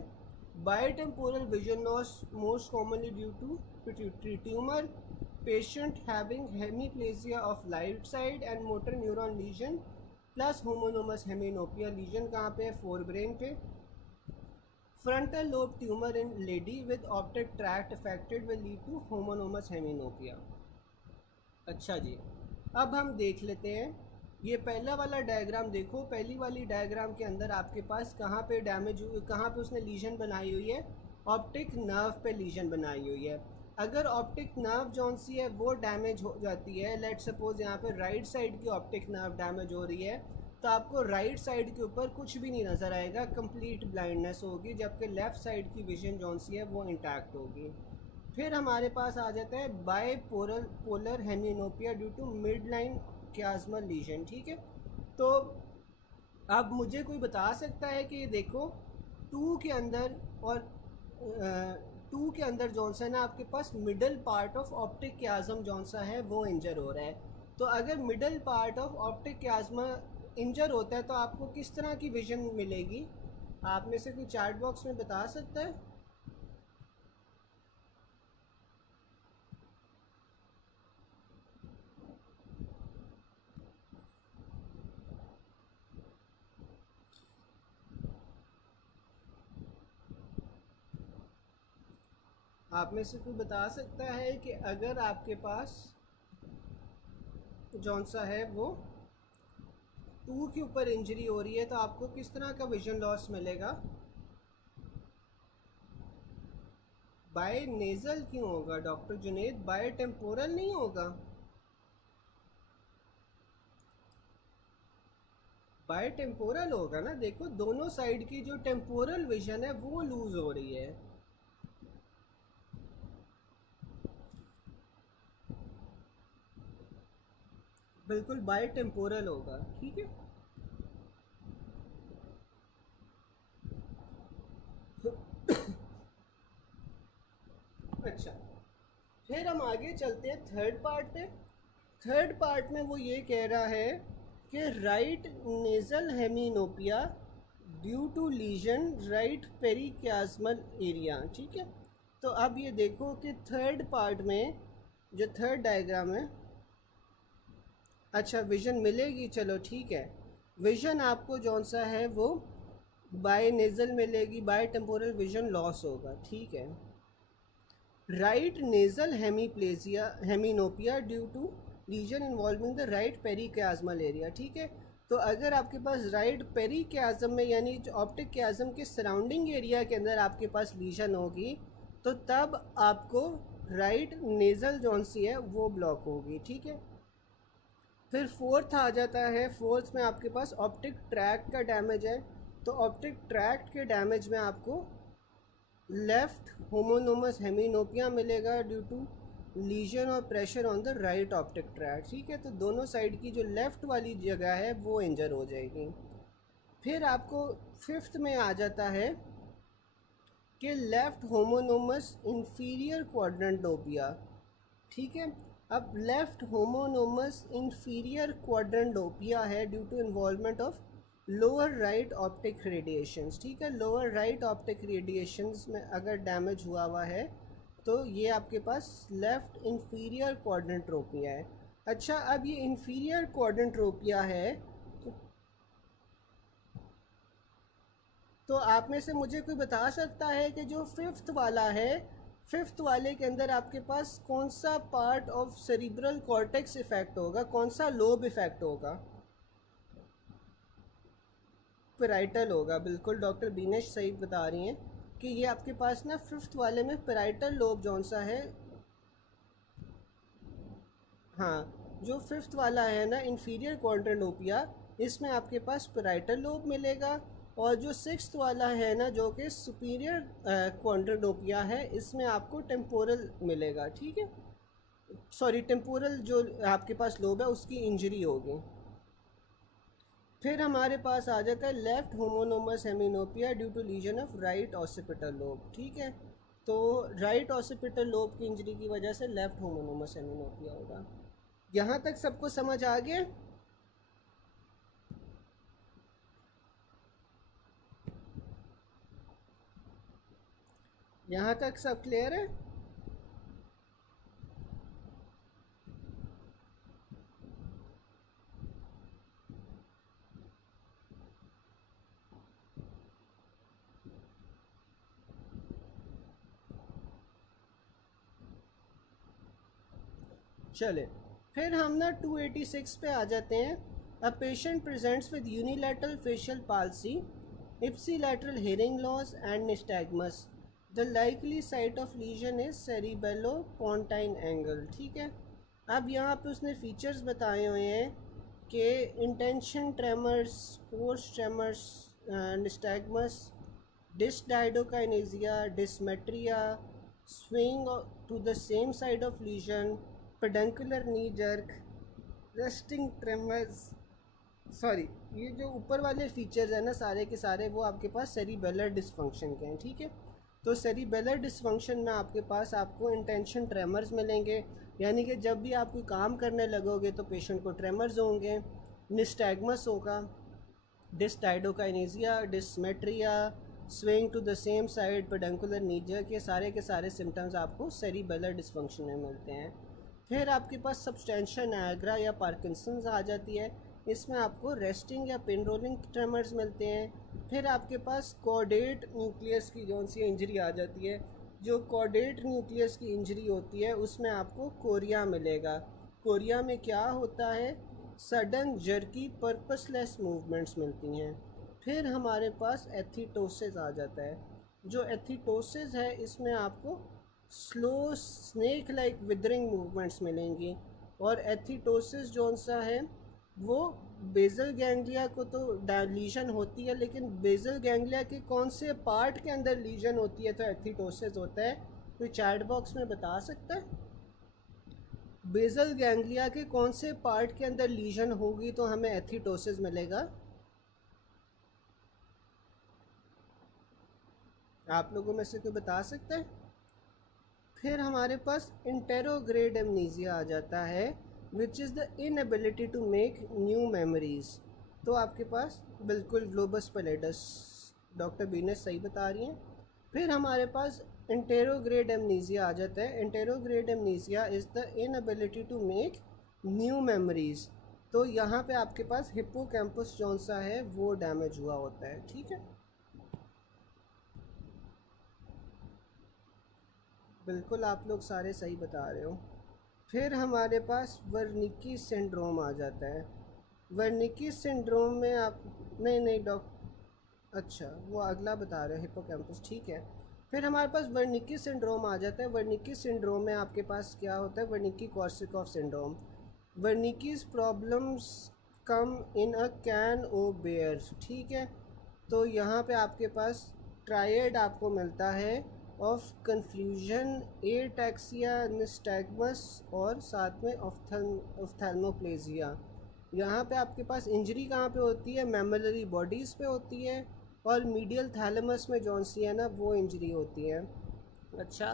bitemporal vision loss most commonly due to pituitary tumour, patient having hemiplegia of right side and motor neuron lesion plus homonymous hemianopia, lesion कहाँ पे है, फोर ब्रेन पे। Frontal lobe tumour in lady with optic tract affected will lead to homonymous hemianopia. अच्छा जी, अब हम देख लेते हैं ये पहला वाला डायग्राम, देखो पहली वाली डायग्राम के अंदर आपके पास कहाँ पे डैमेज हुई, कहाँ पे उसने लीजन बनाई हुई है, ऑप्टिक नर्व पे लीजन बनाई हुई है। अगर ऑप्टिक नर्व जौन सी है वो डैमेज हो जाती है, लेट सपोज यहाँ पे राइट साइड की ऑप्टिक नर्व डैमेज हो रही है, तो आपको राइट साइड के ऊपर कुछ भी नहीं नज़र आएगा, कंप्लीट ब्लाइंडनेस होगी, जबकि लेफ़्ट साइड की विजन जौन सी है वो इंटैक्ट होगी। फिर हमारे पास आ जाता है bipolar hemianopia due to midline chiasma lesion, ठीक है। तो अब मुझे कोई बता सकता है कि देखो 2 के अंदर और 2 के अंदर जौन सा है ना आपके पास मिडल पार्ट ऑफ ऑप्टिक कियास्म जौन सा है वो इंजर हो रहा है, तो अगर मिडल पार्ट ऑफ ऑप्टिक कियास्मा इंजर होता है तो आपको किस तरह की विजन मिलेगी, आप में से कोई चैट बॉक्स में बता सकता है। आप में से कोई बता सकता है कि अगर आपके पास जौन सा है वो 2 के ऊपर इंजरी हो रही है तो आपको किस तरह का विजन लॉस मिलेगा। बाय नेजल क्यों होगा डॉक्टर जुनेद, बाय टेम्पोरल नहीं होगा, बाय टेम्पोरल होगा ना। देखो दोनों साइड की जो टेम्पोरल विजन है वो लूज हो रही है, बिल्कुल बाय टेम्पोरल होगा, ठीक है। अच्छा, फिर हम आगे चलते हैं थर्ड पार्ट पे। थर्ड पार्ट में वो ये कह रहा है कि right nasal hemianopia due to lesion right perichiasmal area, ठीक है। तो अब ये देखो कि थर्ड पार्ट में जो थर्ड डायग्राम है, अच्छा विजन मिलेगी, चलो ठीक है। विजन आपको जौन सा है वो बाय नेज़ल मिलेगी, बाय टेम्पोरल विजन लॉस होगा, ठीक है। Right nasal hemiplegia hemianopia due to lesion involving the right perichiasmal area, ठीक है। तो अगर आपके पास राइट पेरिकियाज्म में यानी जो ऑप्टिक कियाज्म के सराउंडिंग एरिया के अंदर आपके पास लीजन होगी तो तब आपको राइट नेज़ल जौन सी है वो ब्लॉक होगी, ठीक है। फिर फोर्थ आ जाता है, फोर्थ में आपके पास ऑप्टिक ट्रैक्ट का डैमेज है। तो ऑप्टिक ट्रैक्ट के डैमेज में आपको लेफ़्ट होमोनोमस हेमिनोपिया मिलेगा ड्यू टू लीजन और pressure on the right optic tract, ठीक है। तो दोनों साइड की जो लेफ़्ट वाली जगह है वो इंजर हो जाएगी। फिर आपको फिफ्थ में आ जाता है कि लेफ़्ट होमोनोमस इंफीरियर क्वाड्रेंटोपिया, ठीक है। अब लेफ़्ट होमोनोमस इंफीरियर क्वाड्रेंटोपिया है due to involvement of lower right optic radiations, ठीक है। लोअर राइट ऑप्टिक रेडिएशंस में अगर डैमेज हुआ है तो ये आपके पास लेफ़्ट इंफीरियर क्वाड्रेंटोपिया है। अच्छा, अब ये इंफीरियर क्वाड्रेंटोपिया है तो आप में से मुझे कोई बता सकता है कि जो फिफ्थ वाला है, फिफ्थ वाले के अंदर आपके पास कौन सा part of cerebral cortex effect होगा, कौन सा लोब इफेक्ट होगा? पैराइटल होगा, बिल्कुल डॉक्टर बीनेश सही बता रही हैं कि ये आपके पास ना फिफ्थ वाले में पैराइटल लोब जौन सा है, हाँ जो फिफ्थ वाला है ना इंफीरियर क्वाड्रेंटोपिया, इसमें आपके पास पैराइटल लोब मिलेगा। और जो सिक्स्थ वाला है ना जो कि सुपीरियर क्वाड्रेंटोपिया है, इसमें आपको टेम्पोरल मिलेगा, ठीक है। सॉरी, टेम्पोरल जो आपके पास लोब है उसकी इंजरी होगी। फिर हमारे पास आ जाता है left homonymous hemianopia due to lesion of right occipital lobe, ठीक है। तो राइट ऑसिपिटल लोब की इंजरी की वजह से लेफ़्ट होमोनोमस हेमिनोपिया होगा। यहाँ तक सबको समझ आ गया? यहाँ तक सब क्लियर है? चले फिर हम ना 286 पे आ जाते हैं। A patient presents with unilateral facial palsy, ipsilateral hearing loss and nystagmus. The likely site of lesion is cerebellopontine angle, ठीक है। अब यहाँ पे उसने फीचर्स बताए हुए हैं कि intention tremors, force tremors, nystagmus, dysdiadokinesia, dysmetria, swing to the same side of lesion, peduncular knee jerk, resting tremors, sorry ये जो ऊपर वाले फीचर्स हैं ना सारे के सारे वो आपके पास सेरिबेलर डिसफंक्शन के हैं, ठीक है। तो सेरिबेलर डिसफंक्शन में आपके पास आपको इंटेंशन ट्रेमर्स मिलेंगे, यानी कि जब भी आप कोई काम करने लगोगे तो पेशेंट को ट्रेमर्स होंगे, निस्टैग्मस होगा, dysdiadochokinesia, dysmetria, swing to the same side, pendular knee jerk, के सारे सिम्टम्स आपको सेरिबेलर डिसफंक्शन में मिलते हैं। फिर आपके पास सब्सटेंशियल नायग्रा या पार्किंसंस आ जाती है, इसमें आपको रेस्टिंग या पिन रोलिंग ट्रेमर्स मिलते हैं। फिर आपके पास कॉर्डेट न्यूक्लियस की जौन सी इंजरी आ जाती है, जो कॉर्डेट न्यूक्लियस की इंजरी होती है उसमें आपको कोरिया मिलेगा। कोरिया में क्या होता है, सडन जर्की पर्पसलेस मूवमेंट्स मिलती हैं। फिर हमारे पास एथिटोसिस आ जाता है। जो एथिटोसिस है इसमें आपको slow snake like withering movements मिलेंगी। और एथिटोसिस जौन सा है वो बेजल गैंग्लिया को तो लीजन होती है, लेकिन बेजल गैंग्लिया के कौन से पार्ट के अंदर लीजन होती है तो एथिटोसिस होता है, तो चैट बॉक्स में बता सकता है बेजल गैंग्लिया के कौन से पार्ट के अंदर लीजन होगी तो हमें एथिटोसिस मिलेगा? आप लोगों में से कोई बता सकता है? फिर हमारे पास इंटेरोग्रेड एमनीजिया आ जाता है, which is the inability to make new memories. तो आपके पास बिल्कुल ग्लोबस पैलेडस, डॉक्टर बीनेस सही बता रही हैं। फिर हमारे पास इंटेरोग्रेड एमनीजिया आ जाता है। Anterograde amnesia is the inability to make new memories. तो यहाँ पे आपके पास हिप्पोकैम्पस जौन सा है वो डैमेज हुआ होता है, ठीक है। बिल्कुल आप लोग सारे सही बता रहे हो। फिर हमारे पास वर्निकी सिंड्रोम आ जाता है। वर्निकी सिंड्रोम में आप नहीं अच्छा वो अगला बता रहे हो हिप्पोकैम्पस, ठीक है। फिर हमारे पास वर्निकी सिंड्रोम आ जाता है। वर्निकी सिंड्रोम में आपके पास क्या होता है, Wernicke Korsakoff syndrome. Wernicke's problems come in a can o beer, ठीक है। तो यहाँ पे आपके पास ट्रायड आपको मिलता है ऑफ कन्फ्यूजन, एटैक्सिया, निस्टैग्मस और साथ में ऑफ्थैल्मोप्लेजिया। यहाँ पे आपके पास इंजरी कहाँ पे होती है, मेमोरी बॉडीज़ पे होती है और मीडियल थैलेमस में जौन सी है ना वो इंजरी होती है। अच्छा,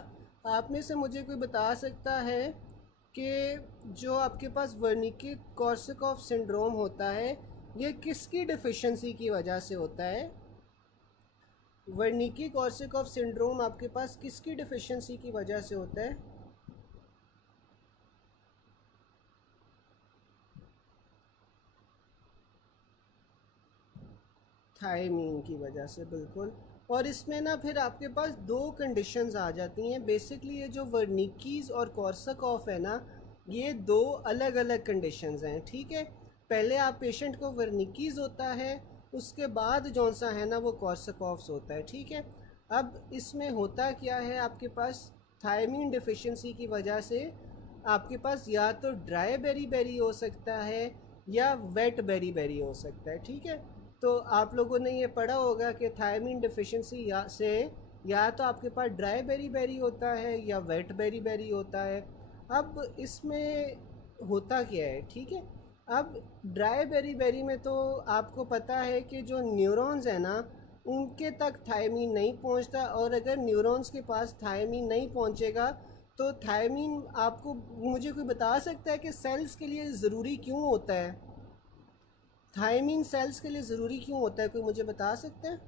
आप में से मुझे कोई बता सकता है कि जो आपके पास वर्निकी कॉर्सैकॉफ सिंड्रोम होता है ये किसकी डिफिशिएंसी की वजह से होता है? वर्निकी कॉर्सैकॉफ सिंड्रोम आपके पास किसकी डिफिशिएंसी की वजह से होता है? थायमीन की वजह से, बिल्कुल। और इसमें ना फिर आपके पास दो कंडीशंस आ जाती हैं। बेसिकली ये जो वर्निकीज और कॉर्सैकॉफ है ना ये दो अलग अलग कंडीशंस हैं, ठीक है। पहले आप पेशेंट को वर्निकीज होता है, उसके बाद जौन सा है ना वो कॉर्सैकॉफ्स होता है, ठीक है। अब इसमें होता क्या है, आपके पास थायमीन डिफिशिएंसी की वजह से आपके पास या तो ड्राई बेरी बेरी हो सकता है या वेट बेरी बेरी हो सकता है, ठीक है। तो आप लोगों ने ये पढ़ा होगा कि थायमीन डिफिशिएंसी या तो आपके पास ड्राई बेरी बेरी होता है या वेट बेरी बेरी होता है। अब इसमें होता क्या है, ठीक है। अब ड्राई बेरी बेरी में तो आपको पता है कि जो न्यूरॉन्स हैं ना उनके तक थायमीन नहीं पहुंचता, और अगर न्यूरॉन्स के पास थायमीन नहीं पहुंचेगा तो थायमीन आपको मुझे कोई बता सकता है कि सेल्स के लिए ज़रूरी क्यों होता है? थायमीन सेल्स के लिए ज़रूरी क्यों होता है, कोई मुझे बता सकता है?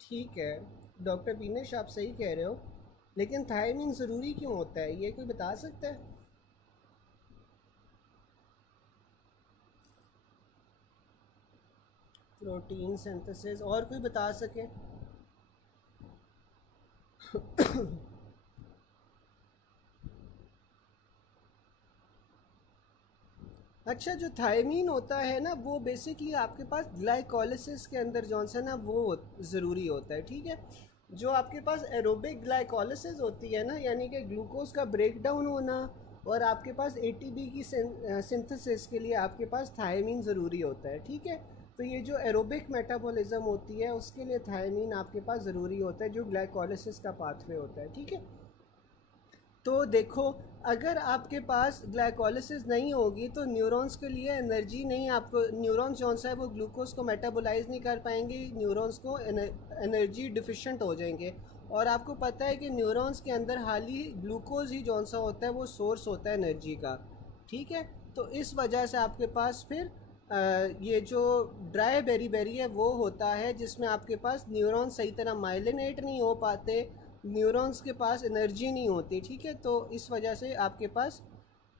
ठीक है डॉक्टर बीनेश आप सही कह रहे हो, लेकिन थायमीन ज़रूरी क्यों होता है ये कोई बता सकता है? प्रोटीन सिंथेसिस, और कोई बता सके? अच्छा, जो थायमीन होता है ना वो बेसिकली आपके पास ग्लाइकोलिसिस के अंदर जौन सा ना वो ज़रूरी होता है, ठीक है। जो आपके पास एरोबिक ग्लाइकोलिसिस होती है ना, यानी कि ग्लूकोज का ब्रेक डाउन होना, और आपके पास एटीपी की सिंथेसिस के लिए आपके पास थायमीन ज़रूरी होता है, ठीक है। तो ये जो एरोबिक मेटाबॉलिज्म होती है उसके लिए थायमीन आपके पास ज़रूरी होता है, जो ग्लाइकोलिसिस का पाथवे होता है, ठीक है। तो देखो, अगर आपके पास ग्लाइकोलिसिस नहीं होगी तो न्यूरॉन्स के लिए एनर्जी नहीं, आपको न्यूरॉन्स जौन सा है वो ग्लूकोज को मेटाबोलाइज नहीं कर पाएंगे, न्यूरॉन्स को एनर्जी डिफिशिएंट हो जाएंगे। और आपको पता है कि न्यूरॉन्स के अंदर हाल ही ग्लूकोज ही जौन सा होता है वो सोर्स होता है एनर्जी का, ठीक है। तो इस वजह से आपके पास फिर ये जो ड्राई बेरी बेरी है वो होता है, जिसमें आपके पास न्यूरॉन सही तरह माइलिनेट नहीं हो पाते, न्यूरॉन्स के पास एनर्जी नहीं होती, ठीक है। तो इस वजह से आपके पास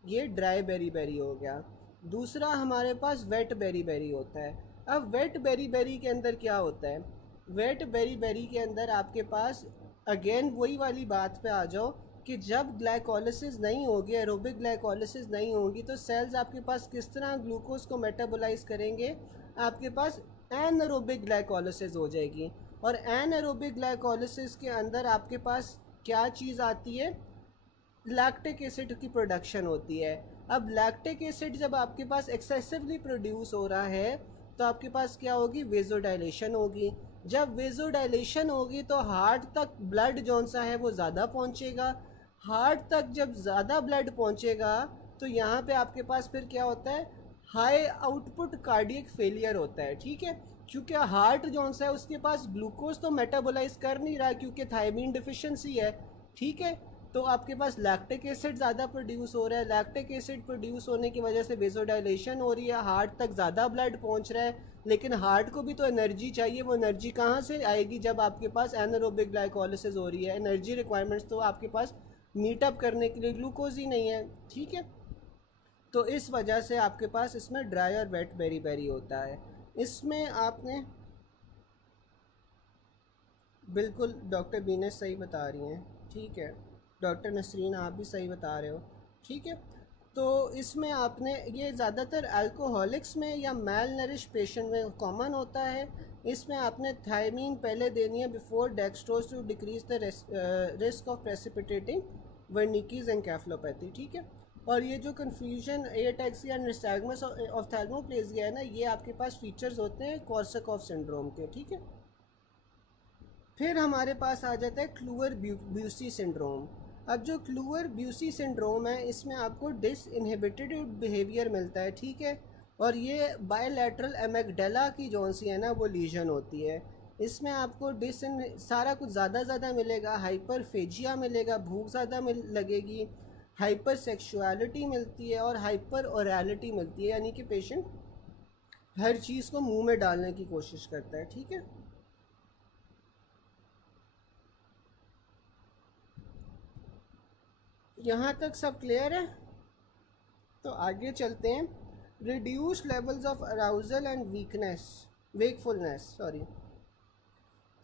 ये ड्राई बेरी बेरी हो गया। दूसरा हमारे पास वेट बेरी बेरी होता है। अब वेट बेरी बेरी के अंदर क्या होता है, वेट बेरी बेरी के अंदर आपके पास अगेन वही वाली बात पे आ जाओ कि जब ग्लाइकोलिसिस नहीं होगी, एरोबिक ग्लाइकोलिसिस नहीं होगी, तो सेल्स आपके पास किस तरह ग्लूकोज को मेटाबोलाइज करेंगे, आपके पास एनएरोबिक ग्लाइकोलिसिस हो जाएगी। और एनएरोबिक ग्लाइकोलिसिस के अंदर आपके पास क्या चीज़ आती है, लैक्टिक एसिड की प्रोडक्शन होती है। अब लैक्टिक एसिड जब आपके पास एक्सेसिवली प्रोड्यूस हो रहा है तो आपके पास क्या होगी, वेजोडाइलेशन होगी। जब वेजोडाइलेशन होगी तो हार्ट तक ब्लड जौन सा है वो ज़्यादा पहुंचेगा। हार्ट तक जब ज़्यादा ब्लड पहुंचेगा तो यहाँ पे आपके पास फिर क्या होता है, हाई आउटपुट कार्डियक फेलियर होता है, ठीक है। क्योंकि हार्ट जौन सा है उसके पास ग्लूकोज तो मेटाबोलाइज कर नहीं रहा क्योंकि थायमीन डिफिशिएंसी है, ठीक है। तो आपके पास लैक्टिक एसिड ज़्यादा प्रोड्यूस हो रहा है, लैक्टिक एसिड प्रोड्यूस होने की वजह से वेसोडाइलेशन हो रही है, हार्ट तक ज़्यादा ब्लड पहुंच रहा है। लेकिन हार्ट को भी तो एनर्जी चाहिए, वो एनर्जी कहाँ से आएगी जब आपके पास एनारोबिक ग्लाइकोलिसिस हो रही है। एनर्जी रिक्वायरमेंट्स तो आपके पास मीटअप करने के लिए ग्लूकोज ही नहीं है, ठीक है। तो इस वजह से आपके पास इसमें ड्राई और वेट बेरी बेरी होता है। इसमें आपने बिल्कुल डॉक्टर बीनेस सही बता रही हैं, ठीक है। डॉक्टर नसरीन आप भी सही बता रहे हो, ठीक है। तो इसमें आपने ये ज़्यादातर अल्कोहलिक्स में या मेल नरिश पेशेंट में कॉमन होता है। इसमें आपने थायमीन पहले देनी है before dextrose to decrease the risk of precipitating Wernicke's encephalopathy, ठीक है। और ये जो कन्फ्यूजन एटेक्सिया निस्टैग्मस ऑफ्थेल्मोप्लेजिया है ना, ये आपके पास फीचर्स होते हैं कॉर्सकॉफ सिंड्रोम के, ठीक है। फिर हमारे पास आ जाता है क्लूअर ब्यूसी सिंड्रोम। अब जो क्लूअर ब्यूसी सिंड्रोम है, इसमें आपको डिसइनहिबिटेड बिहेवियर मिलता है, ठीक है। और ये बायलैटरल एमेगडेला की जौन सी है ना वो लीजन होती है। इसमें आपको सारा कुछ ज़्यादा मिलेगा, हाइपरफेजिया मिलेगा, भूख ज़्यादा लगेगी, हाइपर सेक्सुअलिटी मिलती है और हाइपर ओरैलिटी मिलती है, यानी कि पेशेंट हर चीज़ को मुंह में डालने की कोशिश करता है, ठीक है। यहाँ तक सब क्लियर है? तो आगे चलते हैं। Reduce levels of arousal and wakefulness sorry.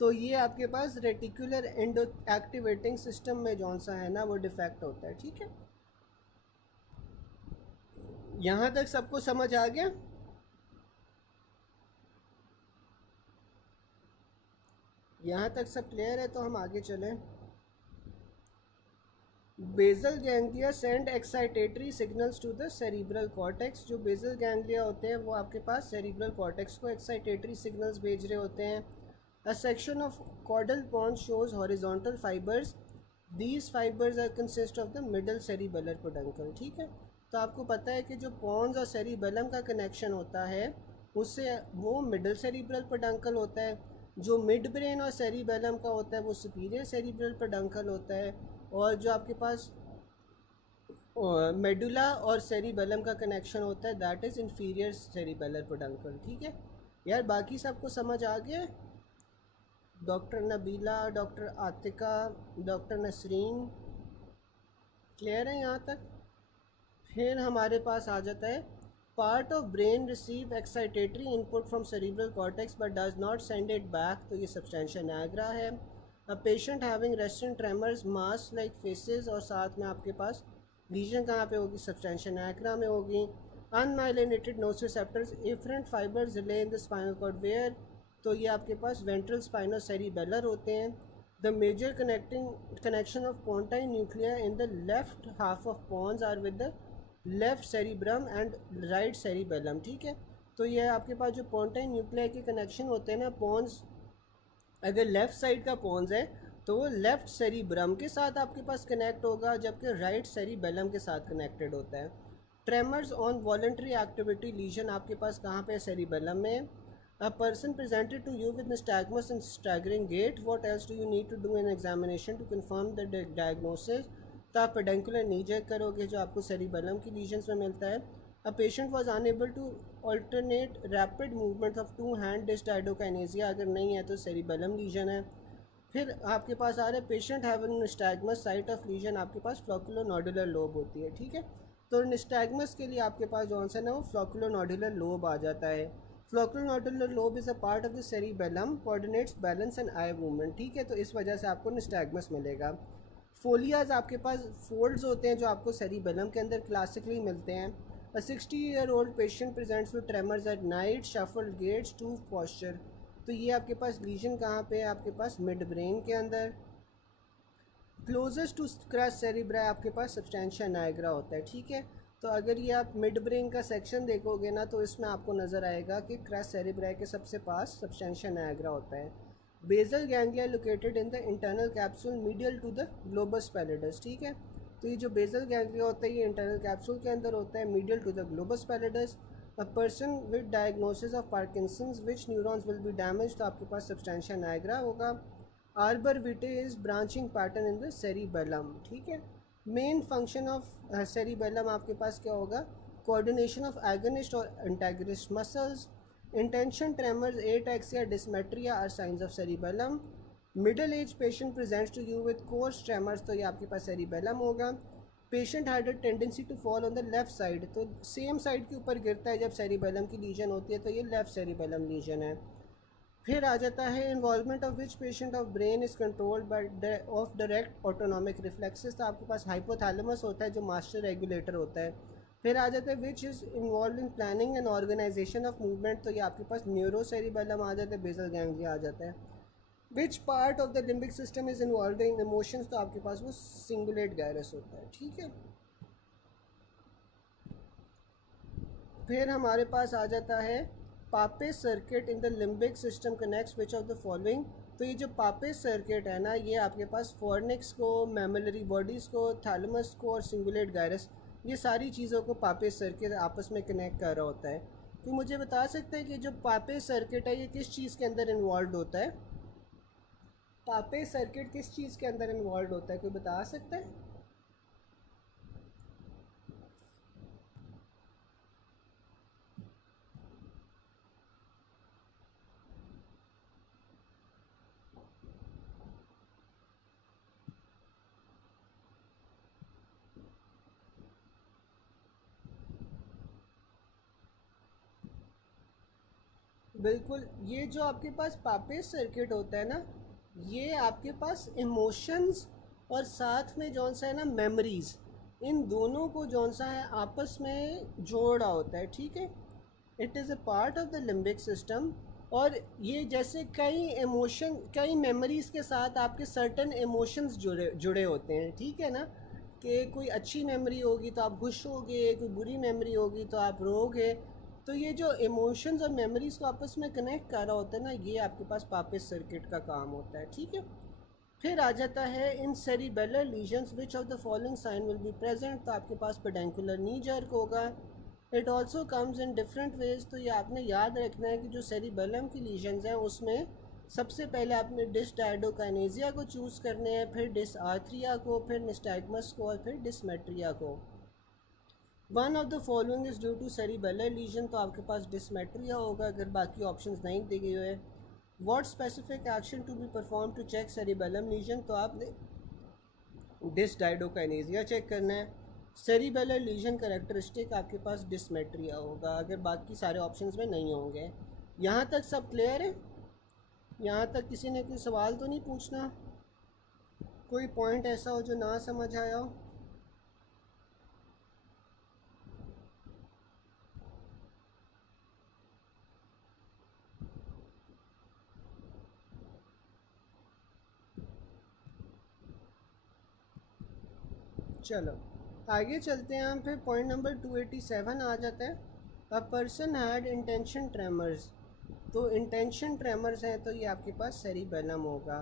तो ये आपके पास रेटिकुलर एंडो एक्टिवेटिंग सिस्टम में जौन सा है ना वो डिफेक्ट होता है, ठीक है। यहाँ तक सबको समझ आ गया? यहाँ तक सब क्लियर है? तो हम आगे चलें। Basal ganglia send excitatory signals to the cerebral cortex. जो बेसल गैंग्लिया होते हैं वो आपके पास सेरिब्रल कॉर्टेक्स को एक्साइटेटरी सिग्नल्स भेज रहे होते हैं। A section of caudal pons shows horizontal fibres, these fibres are consist of the middle cerebellar peduncle, ठीक है। तो आपको पता है कि जो पॉन्स और सेरिबेलम का कनेक्शन होता है उससे वो मिडल सेरिब्रल पेडंकल होता है। जो मिड ब्रेन और सेरिबेलम का होता है वो सुपीरियर सेरिब्रल पेडंकल होता है। और जो आपके पास मेडुला और सेरिबेलम का कनेक्शन होता है that is inferior cerebellar peduncle, ठीक है। यार बाकी सबको समझ आ गया? Doctor Nabila, doctor Atika, doctor Nasreen, clear है यहाँ तक? फिर हमारे पास आ जाता है part of brain receive excitatory input from cerebral cortex but does not send it back. तो ये सब्सटेंशिया निग्रा है। A patient having resting tremors, mask like faces, और साथ में आपके पास लीजन कहाँ पे होगी? सब्सटेंशिया निग्रा में होगी। Unmyelinated nociceptors, afferent fibres relay in the spinal cord where. तो ये आपके पास वेंट्रल स्पाइनो सेरिबेलर होते हैं। The major connection of pontine nuclei in the left half of pons are with the left cerebrum and right cerebellum, ठीक है। तो ये आपके पास जो पोंटाइन न्यूक्लिया के कनेक्शन होते हैं ना, पॉन्स अगर लेफ़्ट साइड का पॉन्स है तो वो लेफ़्ट सेरिब्रम के साथ आपके पास कनेक्ट होगा, जबकि राइट सेरिबेलम के साथ कनेक्टेड होता है। Tremors on voluntary activity lesion आपके पास कहाँ पे? सेरिबेलम में। A person presented to you with nystagmus and staggering gait, what else do you need to do in examination to confirm the diagnosis? तो आप पेडेंकुलर नी चेक करोगे जो आपको सेरिबेलम की लीजन्स में मिलता है। A patient was unable to alternate rapid movement of two hand dysdiadochokinesia, अगर नहीं है तो सेरिबेलम लीजन है। फिर आपके पास आ रहा है patient having nystagmus, site of legion आपके पास फ्लोकुलो नोडुलर लोब होती है, ठीक है। तो निस्टैग्मस के लिए आपके पास जो आंसर है वो फ्लोकुलो नोडुलर लोब आ जाता है। Flocculonodular lobe is a part of the cerebellum, coordinates balance and eye movement, ठीक है। तो इस वजह से आपको निस्टैग्मस मिलेगा। फोलियाज आपके पास फोल्ड्स होते हैं जो आपको सेरिबेलम के अंदर क्लासिकली मिलते हैं। A 60-year-old patient presents with tremors at night, shuffled gaits, tooth posture। तो ये आपके पास लीजन कहाँ पे है? आपके पास मिड ब्रेन के अंदर। क्लोजेस्ट टू क्रस सेरिब्रा आपके पास सब्सटेंशिया निग्रा होता है, ठीक है। तो अगर ये आप मिड ब्रेन का सेक्शन देखोगे ना तो इसमें आपको नज़र आएगा कि क्रस सेरिब्रा के सबसे पास सब्सटेंशिया निग्रा होता है। Basal ganglia located in the internal capsule medial to the globus pallidus, ठीक है। तो ये जो बेसल गैंग्लिया होता है ये इंटरनल कैप्सूल के अंदर होता है, medial to the globus pallidus. A person with diagnosis of Parkinson's which neurons will be damage, तो आपके पास सब्सटेंशिया निग्रा होगा। Arbor vitae is branching pattern in the cerebellum, ठीक है। मेन फंक्शन ऑफ सेरिबेलम आपके पास क्या होगा, कोऑर्डिनेशन ऑफ एगोनिस्ट और antagonist muscles. Intention tremors, ataxia, dysmetria are signs of cerebellum. Middle age patient presents to you with coarse tremors, तो ये आपके पास सेरिबेलम होगा। Patient had a tendency to fall on the left side, तो same side के ऊपर गिरता है जब सेरिबेलम की लीजन होती है, तो ये लेफ्ट सेरिबेलम लीजन है। फिर आ जाता है involvement of which patient of brain is controlled by of direct autonomic reflexes, तो आपके पास हाइपोथैलेमस होता है जो मास्टर रेगुलेटर होता है। फिर आ जाता है which is involved in planning and organisation of movement, तो ये आपके पास न्यूरो सेरिबेलम आ जाता है, बेसल गैंग्लिया आ जाता है। Which part of the limbic system is involve in emotions, तो आपके पास वो सिंगुलेट गायरस होता है, ठीक है। फिर हमारे पास आ जाता है Papez circuit in the limbic system connects which of the following, तो ये जो पापेज सर्किट है ना, ये आपके पास फॉर्निक्स को, मैमलरी बॉडीज़ को, थैलेमस को और सिंगुलेट गायरस, ये सारी चीज़ों को पापेज सर्किट आपस में कनेक्ट कर रहा होता है। तो मुझे बता सकते हैं कि जो पापेज सर्किट है ये किस चीज़ के अंदर इन्वॉल्व होता है, पापेज सर्किट किस चीज़ के अंदर इन्वॉल्व होता है, कोई बता सकता है? बिल्कुल, ये जो आपके पास पापेज सर्किट होता है ना, ये आपके पास इमोशंस और साथ में जौन सा है ना मेमोरीज, इन दोनों को जौन सा है आपस में जोड़ा होता है, ठीक है। It is a part of the limbic system. और ये जैसे कई इमोशन, कई मेमोरीज के साथ आपके सर्टन इमोशंस जुड़े जुड़े होते हैं, ठीक है ना, कि कोई अच्छी मेमोरी होगी तो आप खुश होगे, कोई बुरी मेमोरी होगी तो आप रोगे। तो ये जो इमोशंस और मेमोरीज को आपस में कनेक्ट कर रहा होता है ना, ये आपके पास पापेज सर्किट का काम होता है, ठीक है। फिर आ जाता है in cerebellar lesions which of the following sign will be present, तो आपके पास पेडेंकुलर नी जर्क होगा। It also comes in different ways, तो ये आपने याद रखना है कि जो सेरिबेलम की लीजन्स हैं उसमें सबसे पहले आपने डिस डायडोकाइनेजिया को चूज़ करने हैं, फिर डिस आर्थरिया को, फिर निस्टैग्मस को और फिर डिसमेट्रिया को। One of the following is due to cerebellar lesion, तो आपके पास डिसमेट्रिया होगा अगर बाकी ऑप्शंस नहीं दिए गए हुए। What specific action to be perform to check cerebellum lesion, तो आपने डिस डायडोकाइनेजिया चेक करना है। सेरिबेलर लीजन कैरेक्टरिस्टिक आपके पास डिसमेट्रिया होगा अगर बाकी सारे ऑप्शंस में नहीं होंगे। यहाँ तक सब क्लियर है? यहाँ तक किसी ने कोई सवाल तो नहीं पूछना, कोई पॉइंट ऐसा हो जो ना समझ आया हो? चलो आगे चलते हैं हम, फिर पॉइंट नंबर 287 आ जाता है। A person had intention tremors, तो इंटेंशन ट्रेमर्स हैं तो ये आपके पास सेरिबेलम होगा।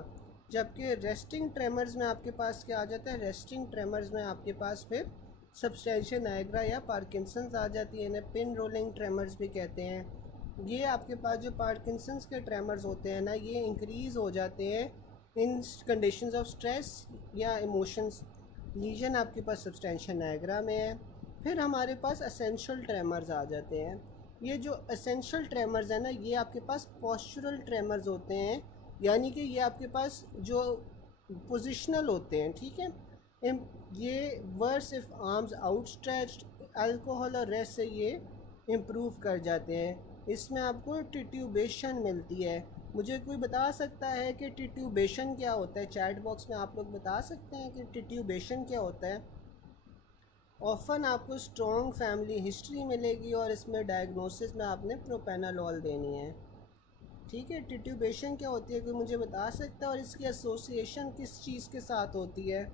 जबकि रेस्टिंग ट्रेमर्स में आपके पास क्या आ जाता है, रेस्टिंग ट्रेमर्स में आपके पास फिर सब्सटेंशियल नायग्रा या पार्किंसंस आ जाती है, इन्हें पिन रोलिंग ट्रेमर्स भी कहते हैं। ये आपके पास जो पार्किंसंस के ट्रेमर्स होते हैं ना, ये इंक्रीज़ हो जाते हैं इन कंडीशंस ऑफ स्ट्रेस या इमोशंस। लीजन आपके पास सब्सटेंशियल नायग्रा में है। फिर हमारे पास एसेंशियल ट्रेमर्स आ जाते हैं। ये जो एसेंशियल ट्रेमर्स है ना, ये आपके पास पोस्चरल ट्रेमर्स होते हैं, यानी कि ये आपके पास जो पोजिशनल होते हैं, ठीक है। ये worse if arms outstretched, alcohol और रेस्ट से ये इम्प्रूव कर जाते हैं। इसमें आपको टिट्यूबेशन मिलती है। मुझे कोई बता सकता है कि टिट्यूबेशन क्या होता है? चैट बॉक्स में आप लोग बता सकते हैं कि टिट्यूबेशन क्या होता है? ऑफ़न आपको स्ट्रॉन्ग फैमिली हिस्ट्री मिलेगी और इसमें डायग्नोसिस में आपने प्रोपेनालॉल देनी है, ठीक है। टिट्यूबेशन क्या होती है, कोई मुझे बता सकता है? और इसकी एसोसिएशन किस चीज़ के साथ होती है?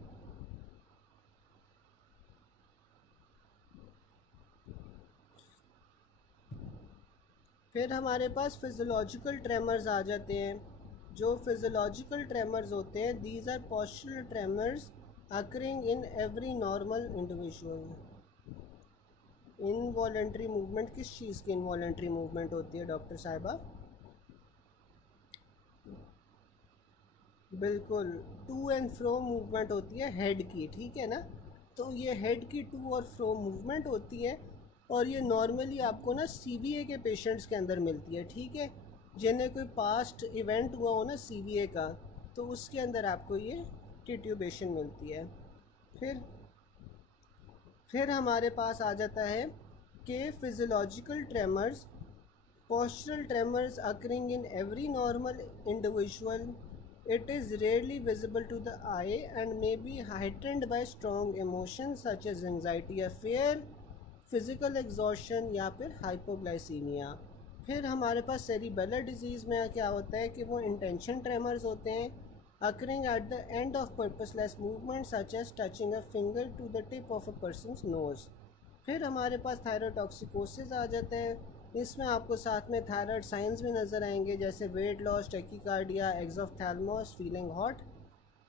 फिर हमारे पास फिज़ोलॉजिकल ट्रेमर्स आ जाते हैं। जो फिज़ोलॉजिकल ट्रेमर्स होते हैं, these are postural tremors occurring in every normal individual. Involuntary movement किस चीज़ की इनवॉलेंट्री मूवमेंट होती है डॉक्टर साहिबा? बिल्कुल, टू एंड फ्रो मूवमेंट होती है हेड की, ठीक है ना। तो ये हेड की टू और फ्रो मूवमेंट होती है, और ये नॉर्मली आपको ना सीवीए के पेशेंट्स के अंदर मिलती है, ठीक है। जिन्हें कोई पास्ट इवेंट हुआ हो ना सीवीए का, तो उसके अंदर आपको ये टिट्यूबेशन मिलती है। फिर हमारे पास आ जाता है कि physiological tremors, postural tremors occurring in every normal individual. It is rarely visible to the eye and may be heightened by strong emotions such as anxiety or fear, physical exhaustion या फिर hypoglycemia। फिर हमारे पास cerebellar disease में क्या होता है कि वो इंटेंशन ट्रेमर्स होते हैं, occurring at the end of purposeless movements such as touching a finger to the tip of a person's nose। फिर हमारे पास थायरोटॉक्सिकोसिस आ जाता है। इसमें आपको साथ में थायराइड साइंस भी नज़र आएंगे, जैसे weight loss, tachycardia, exophthalmos, feeling hot.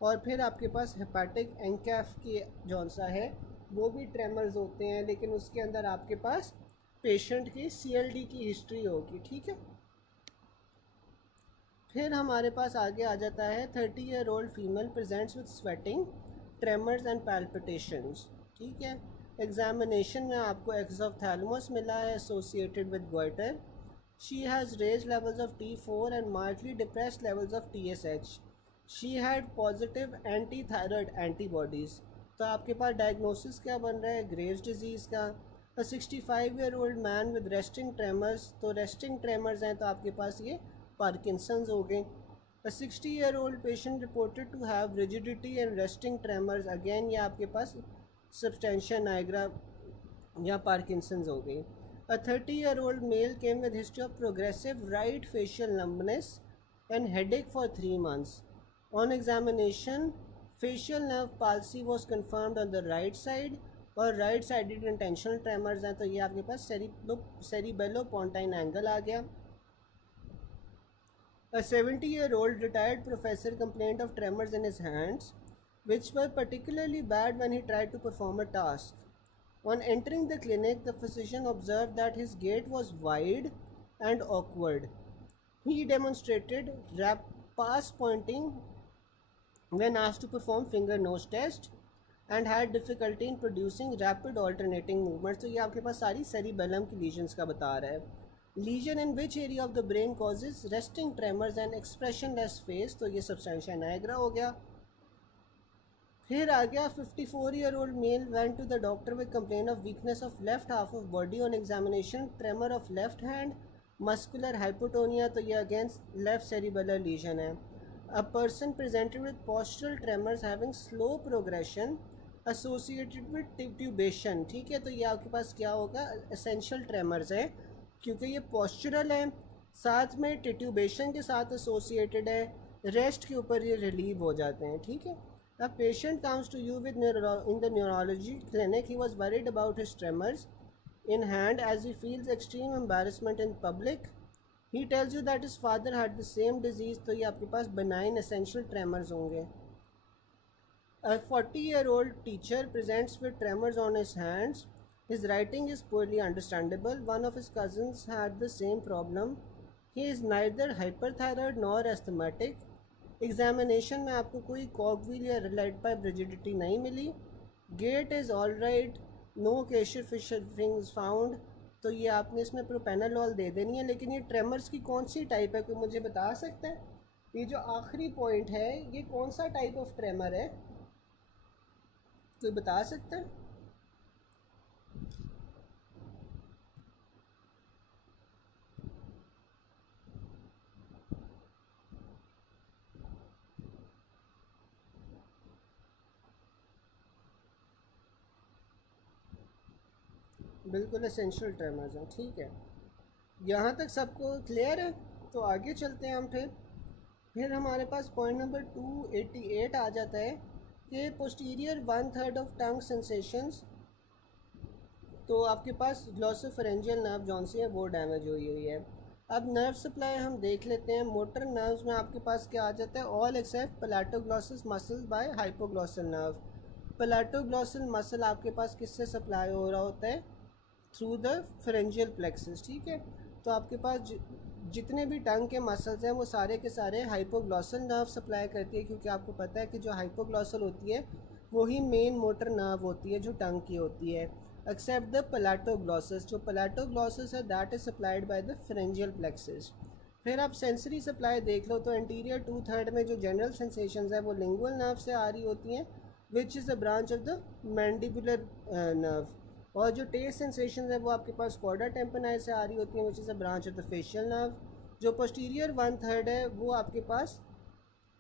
और फिर आपके पास हेपाटिक एंकैफ की जौन सा है वो भी ट्रेमर्स होते हैं, लेकिन उसके अंदर आपके पास पेशेंट की सीएलडी की हिस्ट्री होगी, ठीक है। फिर हमारे पास आगे आ जाता है 30 year old female presents with sweating, tremors and palpitations, ठीक है। एग्जामिनेशन में आपको एक्सोफ्थैल्मस मिला है associated with goitre. She has raised levels of T4 and markedly depressed levels of TSH। She had positive anti thyroid antibodies. तो आपके पास diagnosis क्या बन रहा है? ग्रेव्स डिजीज़ का। 65 year old man with resting tremors, तो रेस्टिंग ट्रेमर्स हैं तो आपके पास ये पार्किंसंस हो गए। 60 year old patient reported to have rigidity and resting tremors, again ये आपके पास सब्सटेंशिया नाइग्रा या पार्किंसंस हो गई। A 30-year-old male came with history of progressive right facial numbness and headache for 3 months. On examination, facial nerve palsy was confirmed on the right side और right sided intentional tremors हैं, तो ये आपके पास सेरिबेलो-पोंटाइन angle आ गया। A 70-year-old retired professor complained of tremors in his hands, which were particularly bad when he tried to perform a task. On entering the clinic, the physician observed that his gait was wide and awkward. He demonstrated pass pointing when asked to perform finger-nose test and had difficulty in producing rapid alternating movements। तो ये आपके पास सारी cerebellum की lesions का बता रहा है। Lesion in which area of the brain causes resting tremors and expressionless face, तो ये substantia nigra हो गया। फिर आ गया 54-year-old male went to the doctor with complaint of weakness of left half of body on examination, tremor of left hand, muscular hypotonia, तो ये against left cerebellar lesion है। A person presented with postural tremors having slow progression associated with titubation, ठीक है। तो ये आपके पास क्या होगा? essential tremors है, क्योंकि ये postural है, साथ में titubation के साथ associated है, रेस्ट के ऊपर ये रिलीव हो जाते हैं, ठीक है। A patient comes to you with in the neurology clinic. He was worried about his tremors in hand as he feels extreme embarrassment in public. He tells you that his father had the same disease, तो ये आपके पास benign essential tremors होंगे। A 40-year-old teacher presents with tremors on his hands. His writing is poorly understandable. One of his cousins had the same problem. He is neither hyperthyroid nor asthmatic. Examination में आपको कोई cogwheel या lead pipe rigidity नहीं मिली। Gait is all right, no Kayser Fleischer rings found, तो ये आपने इसमें प्रोपेनालॉल दे देनी है। लेकिन ये ट्रेमर्स की कौन सी टाइप है, कोई मुझे बता सकता है? ये जो आखिरी पॉइंट है ये कौन सा टाइप ऑफ ट्रेमर है, कोई बता सकता है? बिल्कुल एसेंशियल ट्रेमर्स हैं, ठीक है। यहाँ तक सबको क्लियर है? तो आगे चलते हैं हम। फिर हमारे पास पॉइंट नंबर 288 आ जाता है कि पोस्टीरियर 1/3 ऑफ टंग सेंसेशंस, तो आपके पास ग्लॉसोफेरेंजियल नर्व जौन सी है वो डैमेज हुई हुई है। अब नर्व सप्लाई हम देख लेते हैं। मोटर नर्व्स में आपके पास क्या आ जाता है? All except palatoglossus muscle by hypoglossal nerve. Palatoglossal muscle आपके पास किससे सप्लाई हो रहा होता है? थ्रू द फेरेंजियल प्लेक्सस, ठीक है। तो आपके पास जितने भी टंग के मसल्स हैं वो सारे के सारे हाइपोग्लॉसल नर्व सप्लाई करती है, क्योंकि आपको पता है कि जो हाइपोग्लॉसल होती है वही मेन मोटर नर्व होती है जो टंग की होती है, एक्सेप्ट द पलाटोग्लॉसस। जो पलाटोग्लॉसस है that is supplied by the pharyngeal plexus. फिर आप सेंसरी सप्लाई देख लो तो एंटीरियर 2/3 में जो जनरल सेंसेशंस है वो लिंगुअल नर्व से आ रही होती हैं, विच is a branch of the mandibular nerve. और जो टेस्ट सेंसेशन है वो आपके पास कॉर्डा टेम्पनाई से आ रही होती है, which is a branch of the facial nerve. जो पोस्टीरियर 1/3 है वो आपके पास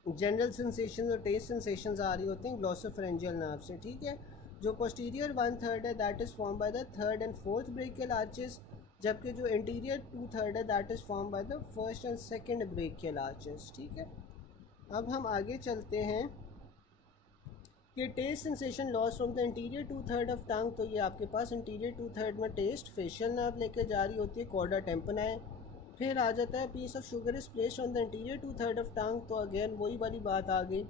जनरल सेंसेशन और टेस्ट सेंसेशंस आ रही होती हैं ग्लॉसोफरेंजियल नर्व से, ठीक है। जो पोस्टीरियर 1/3 है that is form by the third and fourth branchial arches, जबकि जो इंटीरियर 2/3 है that is form by the first and second branchial arches, ठीक है। अब हम आगे चलते हैं कि taste sensation loss from the anterior 2/3 of tongue. तो ये आपके पास इंटीरियर 2/3 में टेस्ट फेशियल नर्व लेके जा रही होती है, कॉर्डा टेम्पनाई। फिर आ जाता है piece of sugar is placed on the anterior 2/3 of tongue. तो अगेन वही वाली बात आ गई,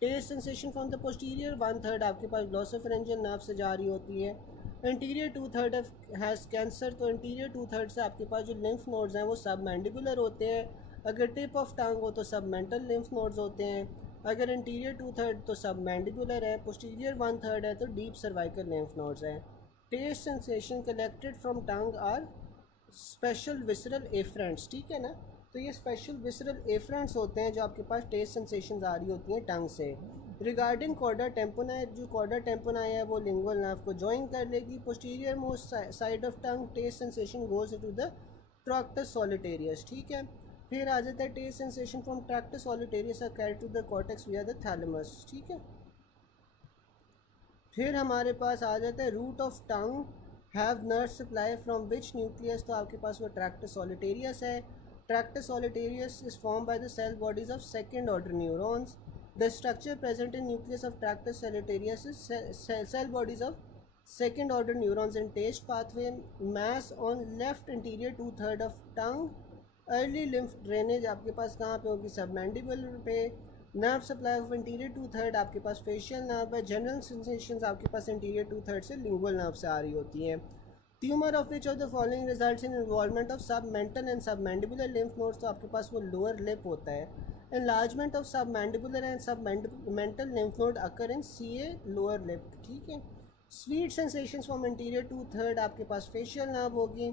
taste sensation from the posterior 1/3 आपके पास ग्लॉसोफरेंजियल नर्व से जा रही होती है। इंटीरियर 2/3 ऑफ हैज़ कैंसर, तो इंटीरियर 2/3 से आपके पास जो लिम्फ नोड्स हैं वो सब मैंडिबुलर होते हैं। अगर टिप ऑफ टंग हो तो सब मेंटल लिम्फ नोड्स होते हैं। अगर इंटीरियर 2/3 तो सब मैंडिबुलर है, पोस्टीरियर 1/3 है तो डीप सर्वाइकल लिम्फ नोड्स हैं। Taste sensation collected from tongue are special visceral afferents, ठीक है ना। तो ये स्पेशल विसरल एफरेंट्स होते हैं जो आपके पास टेस्ट सेंसेशंस आ रही होती हैं टंग से। रिगार्डिंग कॉर्डा टेम्पोनाई, जो कॉर्डा टेम्पोनाई है वो लिंगुअल नर्व को ज्वाइन कर लेगी। Posterior most side of tongue taste sensation goes to the tractus solitarius, ठीक है। फिर आ जाता है taste sensation from tractus solitarius are carried to the cortex via the thalamus, ठीक है। फिर हमारे पास आ जाता है root of tongue have nerve supply from which nucleus. तो आपके पास वो ट्रैक्टस सॉलिटेरियस है। Tractus solitarius is form by the cell bodies of second order neurons. The structure present in nucleus of tractus solitarius is cell bodies of second order neurons in taste pathway. Mass on left anterior 2/3 of tongue. Early lymph drainage आपके पास कहाँ पे होगी, submandibular पे। Nerve supply of interior 2/3 आपके पास facial nerve है। General sensations आपके पास इंटीरियर 2/3 से लिंगुअल नर्व से आ रही होती हैं। Tumour of which of the following results in involvement of sub mental and sub mandibular lymph nodes. तो आपके पास वो लोअर लिप होता है। Enlargement of sub mandibular and sub mental lymph node occur in CA lower lip, ठीक है। Sweet sensations from anterior 2/3 आपके पास फेशियल नर्व होगी।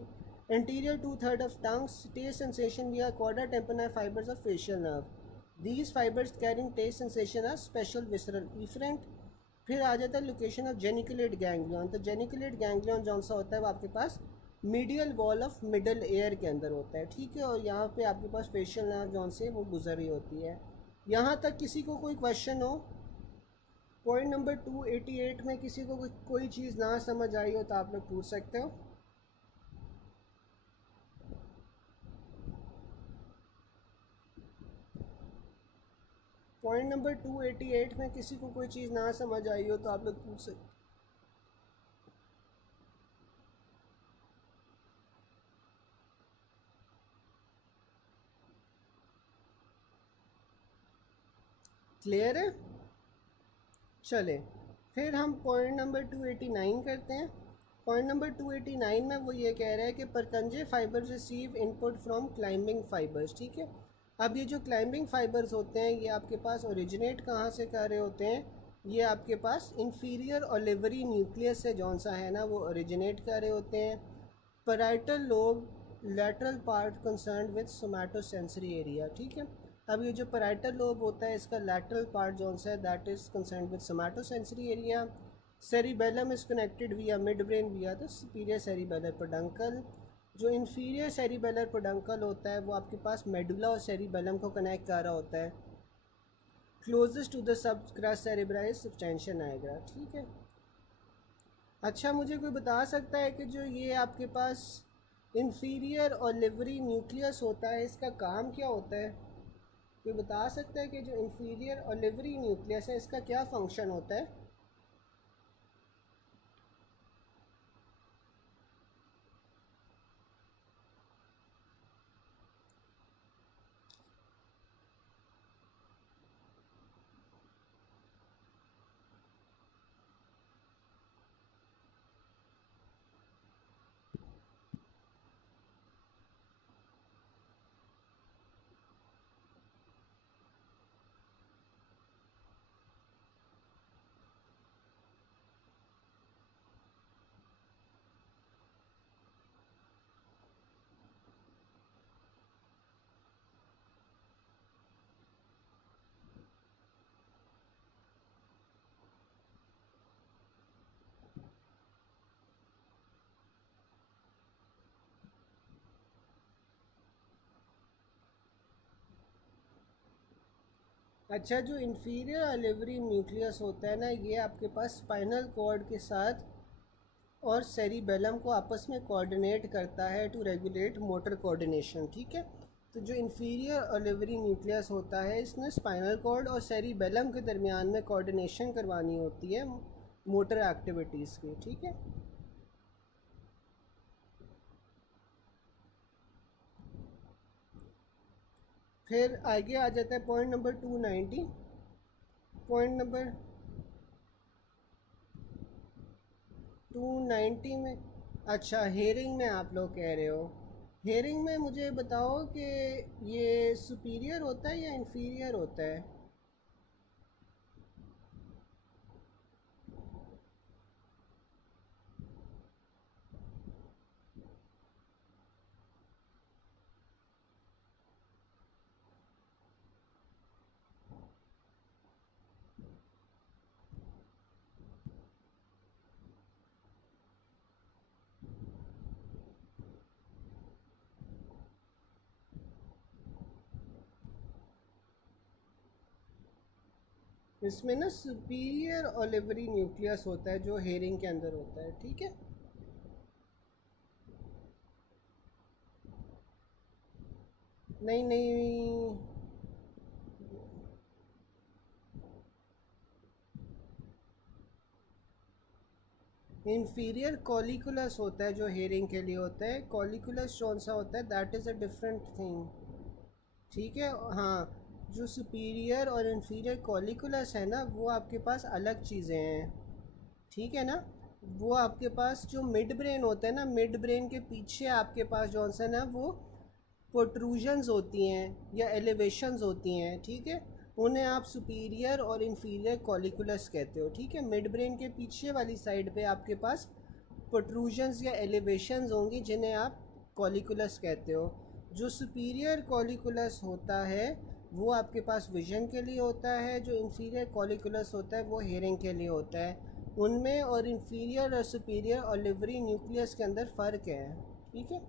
Anterior 2/3 of tongue taste sensation via chorda tympani fibers of facial nerve. These fibers carrying taste sensation are special visceral efferent. फिर आ जाता है location of geniculate ganglion. तो geniculate ganglion जौन सा होता है वो आपके पास medial wall of middle ear के अंदर होता है, ठीक है। और यहाँ पे आपके पास फेशियल नर्व जौन से वो गुजर रही होती है। यहाँ तक किसी को कोई क्वेश्चन हो, पॉइंट नंबर 288 में किसी को कोई चीज़ ना समझ आई हो तो आप लोग पूछ सकते हो। पॉइंट नंबर 288 में किसी को कोई चीज़ ना समझ आई हो तो आप लोग पूछ सकते। क्लियर है, चले। फिर हम पॉइंट नंबर 289 करते हैं। पॉइंट नंबर 289 में वो ये कह रहा है कि Purkinje fibers receive input from climbing fibers, ठीक है। अब ये जो क्लाइंबिंग फाइबर्स होते हैं ये आपके पास ओरिजिनेट कहाँ से कर रहे होते हैं, ये आपके पास इंफीरियर ओलिवरी न्यूक्लियस से जौन सा है ना वो ओरिजिनेट कर रहे होते हैं। Parietal lobe lateral part concern with somatosensory area, ठीक है। अब ये जो पैराइटल लोब होता है इसका लैटरल पार्ट जौन सा है that is concern with somatosensory area. Cerebellum is connected via mid brain via the superior cerebellar peduncle. जो इन्फीरियर सेरिबेलर पेडंकल होता है वो आपके पास मेडुला और सेरिबेलम को कनेक्ट कर रहा होता है। Closest to the subcrus cerebri is substantia nigra, ठीक है। अच्छा, मुझे कोई बता सकता है कि जो ये आपके पास इन्फीरियर और लिवरी न्यूक्लियस होता है इसका काम क्या होता है? कोई बता सकता है कि जो इन्फीरियर और लिवरी न्यूक्लियस है इसका क्या फंक्शन होता है? अच्छा, जो इंफीरियर ऑलिवरी न्यूक्लियस होता है ना, ये आपके पास स्पाइनल कॉर्ड के साथ और सेरिबेलम को आपस में कोऑर्डिनेट करता है टू रेगुलेट मोटर कोऑर्डिनेशन, ठीक है। तो जो इंफीरियर ऑलिवरी न्यूक्लियस होता है, इसने स्पाइनल कॉर्ड और सेरिबेलम के दरमियान में कोऑर्डिनेशन करवानी होती है मोटर एक्टिविटीज़ की, ठीक है। फिर आगे आ जाता है पॉइंट नंबर 290। पॉइंट नंबर 290 में, अच्छा हेयरिंग में आप लोग कह रहे हो। हेयरिंग में मुझे बताओ कि ये सुपीरियर होता है या इन्फीरियर होता है? इसमें ना सुपीरियर ऑलिवरी न्यूक्लियस होता है जो हेयरिंग के अंदर होता है, ठीक है। नहीं नहीं, इंफीरियर कॉलिकुलस होता है जो हेयरिंग के लिए होता है। कॉलिकुलस कौन सा होता है, that is a different thing, ठीक है। हाँ, जो सुपीरियर और इंफीरियर कॉलिकुलस है ना, वो आपके पास अलग चीज़ें हैं, ठीक है ना। वो आपके पास जो मिड ब्रेन होता है ना, मिड ब्रेन के पीछे आपके पास जो है ना, वो प्रोट्रूजन्स होती हैं या एलिवेशंस होती हैं, ठीक है। उन्हें आप सुपीरियर और इंफीरियर कॉलिकुलस कहते हो, ठीक है। मिड ब्रेन के पीछे वाली साइड पे आपके पास प्रोट्रूजन्स या एलिवेशंस होंगी जिन्हें आप कॉलिकुलस कहते हो। जो सुपीरियर कॉलिकुलस होता है वो आपके पास विजन के लिए होता है, जो इंफीरियर कॉलिकुलस होता है वो हेयरिंग के लिए होता है। उनमें और इंफीरियर और सुपीरियर ऑलिवरी न्यूक्लियस के अंदर फ़र्क है, ठीक है।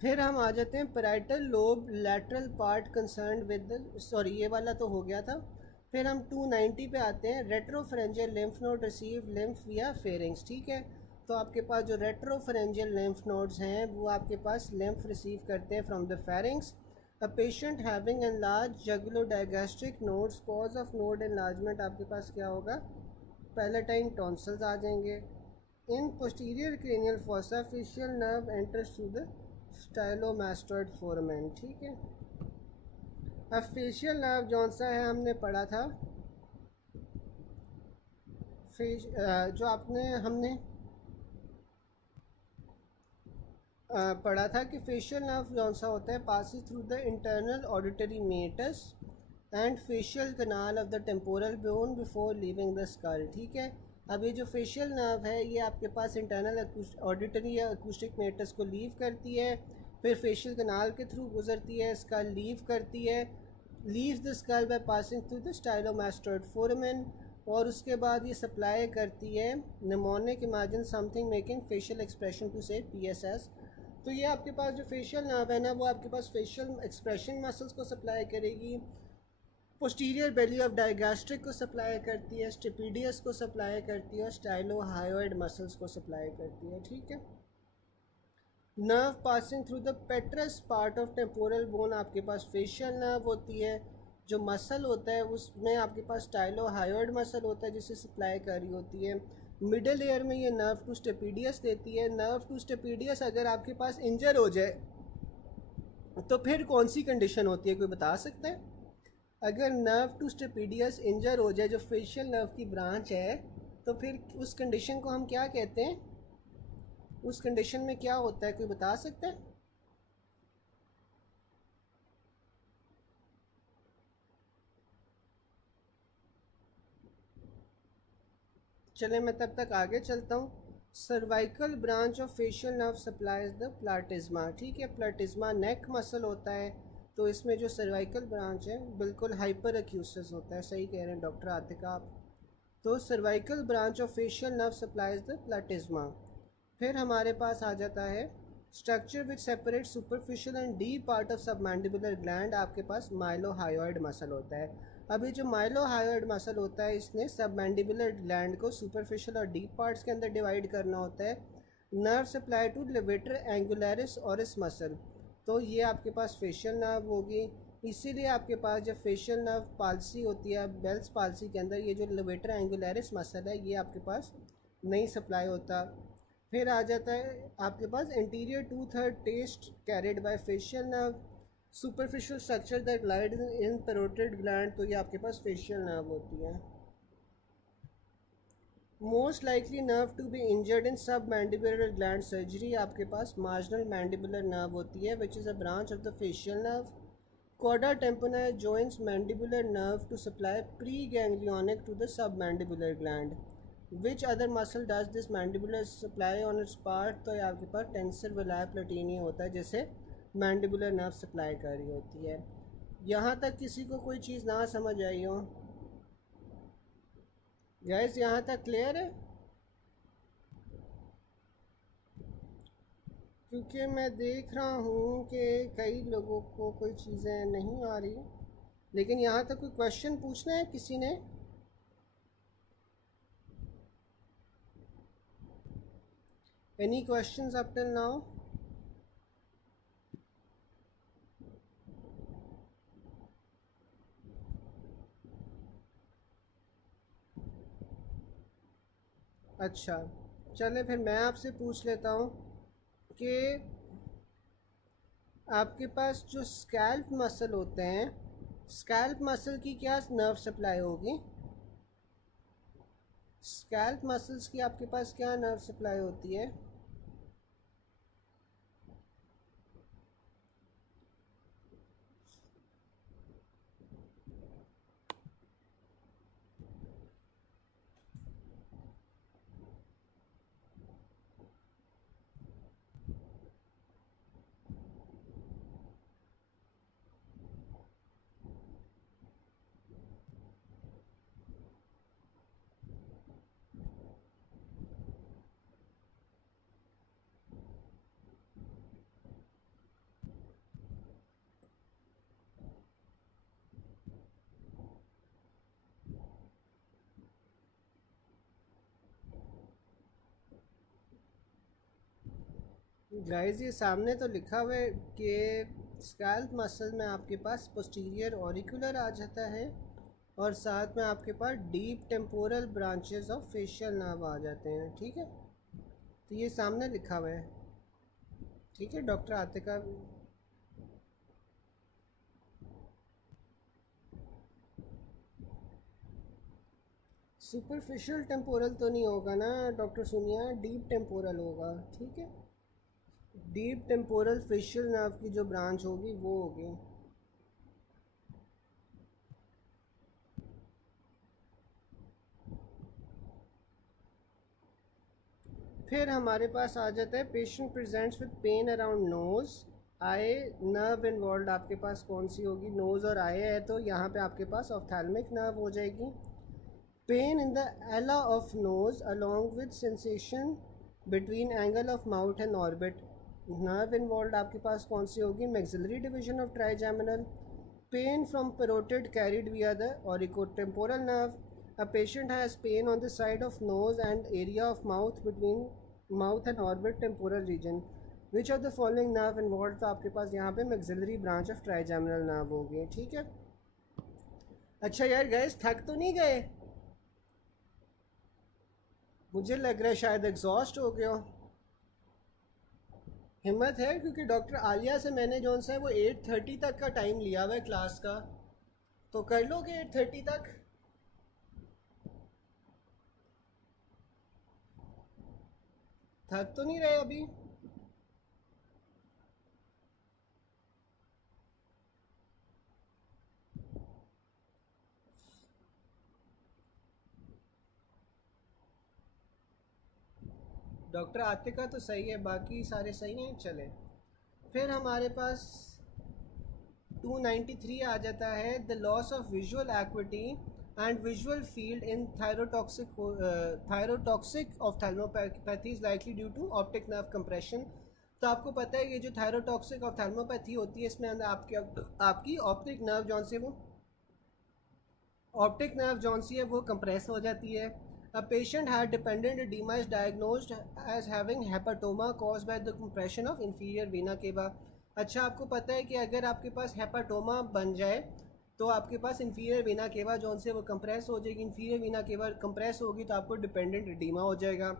फिर हम आ जाते हैं parietal lobe lateral part concern with, sorry ये वाला तो हो गया था। फिर हम 290 पे आते हैं, रेट्रोफरेंजियल लिम्फ नोड रिसीव लिम्फ विया फेरिंग्स, ठीक है। तो आपके पास जो रेट्रोफरेंजियल लिम्फ नोड्स हैं वो आपके पास लिम्फ रिसीव करते हैं from the pharynx. A patient having enlarge jugulodigastric nodes, cause of node enlargement आपके पास क्या होगा, पैलेटाइन टॉन्सिल्स आ जाएंगे। In posterior cranial fossa facial nerve enters through the stylomastoid foramen, ठीक है। अब फेशियल नर्व जौन सा है हमने पढ़ा था, जो आपने हमने पढ़ा था कि फेशियल नर्व जौन सा होता है passes through the internal auditory meatus and facial canal of the temporal bone before leaving the skull, ठीक है। अब ये जो फेशियल नर्व है ये आपके पास इंटरनल ऑडिटरी या अकूस्टिक मेटस को लीव करती है, फिर फेशियल कनाल के थ्रू गुजरती है, स्कल लीव करती है, leaves the skull by passing through the stylomastoid foramen, और उसके बाद ये सप्लाई करती है mnemonic imagine something making facial expression to say PSS। तो ये आपके पास जो फेशियल नर्व है ना, वो आपके पास फेशियल एक्सप्रेशन मसल्स को सप्लाई करेगी, पोस्टीरियर बेली ऑफ डायगैस्ट्रिक को सप्लाई करती है, स्टिपिडियस को सप्लाई करती है और स्टाइलोहायोइड मसल्स को सप्लाई करती है, ठीक है। Nerve passing through the पेट्रस part of temporal bone आपके पास फेशियल नर्व होती है। जो मसल होता है उसमें आपके पास स्टाइलोहायोइड मसल होता है जिसे सप्लाई कर रही होती है। मिडिल एयर में ये नर्व टू स्टेपिडियस देती है। नर्व टू स्टेपिडियस अगर आपके पास इंजर हो जाए तो फिर कौन सी कंडीशन होती है, कोई बता सकता है? अगर नर्व टू स्टेपिडियस इंजर हो जाए, जो फेशियल नर्व की ब्रांच है, तो फिर उस कंडीशन को हम क्या कहते हैं? उस कंडीशन में क्या होता है, कोई बता सकता है? चले मैं तब तक आगे चलता हूँ। Cervical branch of facial nerve supplies the platysma, ठीक है। प्लाटिज्मा नेक मसल होता है, तो इसमें जो सर्वाइकल ब्रांच है बिल्कुल हाइपर एक्यूसिस होता है, सही कह रहे हैं डॉक्टर आतिका आप। तो cervical branch of facial nerve supplies the platysma. फिर हमारे पास आ जाता है structure which separate superficial and deep part of submandibular gland आपके पास माइलोहायोइड मसल होता है। अभी जो माइलोहायोइड मसल होता है इसने सबमैंडिबुलर ग्लैंड को सुपरफिशियल और डीप पार्ट्स के अंदर डिवाइड करना होता है। नर्व सप्लाई टू लेवेटर एंगुलरिस और इस मसल, तो ये आपके पास फेशियल नर्व होगी। इसीलिए आपके पास जब फेशियल नर्व पाल्सी होती है बेल्स पाल्सी के अंदर, ये जो लेवेटर एंगुलरिस मसल है ये आपके पास नहीं सप्लाई होता। फिर आ जाता है आपके पास anterior 2/3 taste carried by facial nerve, superficial structure that lied in parotid gland, तो ये आपके पास फेशियल नर्व होती है। Most likely nerve to be injured in submandibular gland surgery आपके पास मार्जिनल मैंडिबुलर नर्व होती है which is a branch of the facial nerve. Chorda tympani joins mandibular nerve to supply preganglionic to the submandibular gland. Which other muscle does this mandibular supply on its part, तो आपके पास tensor विलाय प्लेटिनी होता है जैसे mandibular nerve supply कर रही होती है। यहाँ तक किसी को कोई चीज़ ना समझ आई हो गाइस, यहाँ तक क्लियर है? क्योंकि मैं देख रहा हूँ कि कई लोगों को कोई चीज़ें नहीं आ रही, लेकिन यहाँ तक कोई क्वेश्चन पूछना है किसी ने? Any questions up till now? अच्छा चले फिर मैं आपसे पूछ लेता हूँ कि आपके पास जो स्कैल्प मसल होते हैं, स्कैल्प मसल की क्या नर्व सप्लाई होगी? स्कैल्प मसल्स की आपके पास क्या नर्व सप्लाई होती है? गाइस ये सामने तो लिखा हुआ है कि स्कैल्प मसल में आपके पास पोस्टीरियर ऑरिकुलर आ जाता है और साथ में आपके पास deep temporal branches of facial nerve आ जाते हैं। ठीक है, तो ये सामने लिखा हुआ है। ठीक है डॉक्टर आतिका, सुपरफिशियल टेम्पोरल तो नहीं होगा ना डॉक्टर सोनिया, डीप टेम्पोरल होगा। ठीक है, डीप टेम्पोरल फेशियल नर्व की जो ब्रांच होगी वो होगी। फिर हमारे पास आ जाता है patient presents with pain around nose eye, nerve involve आपके पास कौन सी होगी? नोज़ और आई है तो यहाँ पे आपके पास ऑफ्थैल्मिक नर्व हो जाएगी। Pain in the ala of nose along with sensation between angle of mouth and orbit, nerve involve आपके पास कौन सी होगी? Maxillary division of trigeminal. Pain from parotid carried via the auriculotemporal nerve. A patient has pain on the side of nose and area of mouth between mouth and orbit temporal region. Which of the following nerve involve, तो आपके पास यहाँ पे maxillary branch of trigeminal nerve होगी। ठीक है, अच्छा यार गैस थक तो नहीं गए? मुझे लग रहा है शायद एग्जॉस्ट हो गया। हिम्मत है क्योंकि डॉक्टर आलिया से मैंने जो सा है वो 8:30 तक का टाइम लिया हुआ है क्लास का, तो कर लोगे 8:30 तक? थक तो नहीं रहे अभी? डॉक्टर आतिका तो सही है, बाकी सारे सही हैं। चले फिर हमारे पास 293 आ जाता है, the loss of visual acuity and visual field in thyrotoxic ophthalmopathy is likely due to optic nerve compression तो आपको पता है ये जो थायरोटॉक्सिक ऑप्थेल्मोपैथी होती है इसमें आपकी ऑप्टिक नर्व जौन से वो ऑप्टिक नर्व जौन सी है वो कंप्रेस हो जाती है. A patient had dependent edema is diagnosed as having hepatoma caused by the compression of inferior vena cava. अच्छा, आपको पता है कि अगर आपके पास हेपाटोमा बन जाए तो आपके पास इंफीरियर वेना केवा जौन से वो कंप्रेस हो जाएगी. इंफीरियर वेना केवा कंप्रेस होगी तो आपको डिपेंडेंट एडिमा हो जाएगा.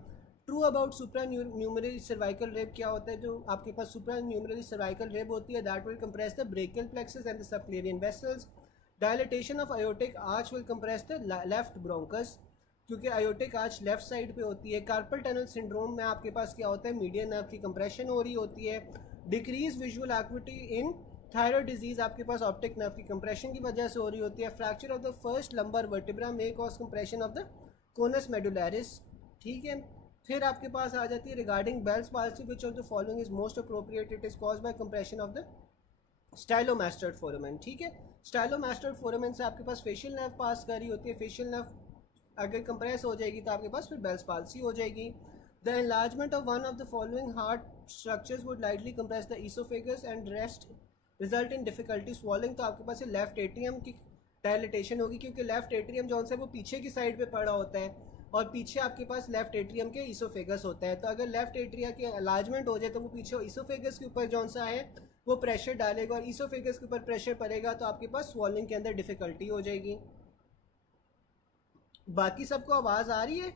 True about supernumerary cervical rib क्या होता है? जो आपके पास सुप्रा न्यूमररी सर्वाइकल रेब होती है that will compress the brachial plexus and the subclavian vessels. Dilatation of aortic arch will compress the left bronchus, क्योंकि आयोटिक आर्च लेफ्ट साइड पे होती है. कार्पल टनल सिंड्रोम में आपके पास क्या होता है? मीडियन नर्व की कंप्रेशन हो रही होती है. Decrease visual activity in thyroid disease आपके पास ऑप्टिक नर्व की कंप्रेशन की वजह से हो रही होती है. Fracture of the first lumbar vertebra में cause compression of the conus medullaris. ठीक है, फिर आपके पास आ जाती है regarding Bell's palsy which of the following is most appropriate. It is caused by compression of the stylomastoid foramen. ठीक है, स्टाइलोमास्टर्ड फोरामेन से आपके पास फेशियल नर्व पास कर रही होती है. फेशियल नर्व अगर कंप्रेस हो जाएगी तो आपके पास फिर बेल्स पाल्सी हो जाएगी. The enlargement of one of the following heart structures would lightly compress the oesophagus and rest result in difficulty swallowing. तो आपके पास लेफ्ट एट्रियम की डायलिटेशन होगी, क्योंकि लेफ्ट एट्रियम जो है वो पीछे की साइड पे पड़ा होता है और पीछे आपके पास लेफ्ट एट्रियम के ईसोफेगस होता है. तो अगर लेफ्ट एट्रिया के एनलार्जमेंट हो जाए तो वो पीछे ईसोफेगस के ऊपर जो सा है वो प्रेशर डालेगा और ईसोफेगस के ऊपर प्रेशर पड़ेगा तो आपके पास स्वॉलिंग के अंदर डिफिकल्टी हो जाएगी. बाकी सबको आवाज आ रही है?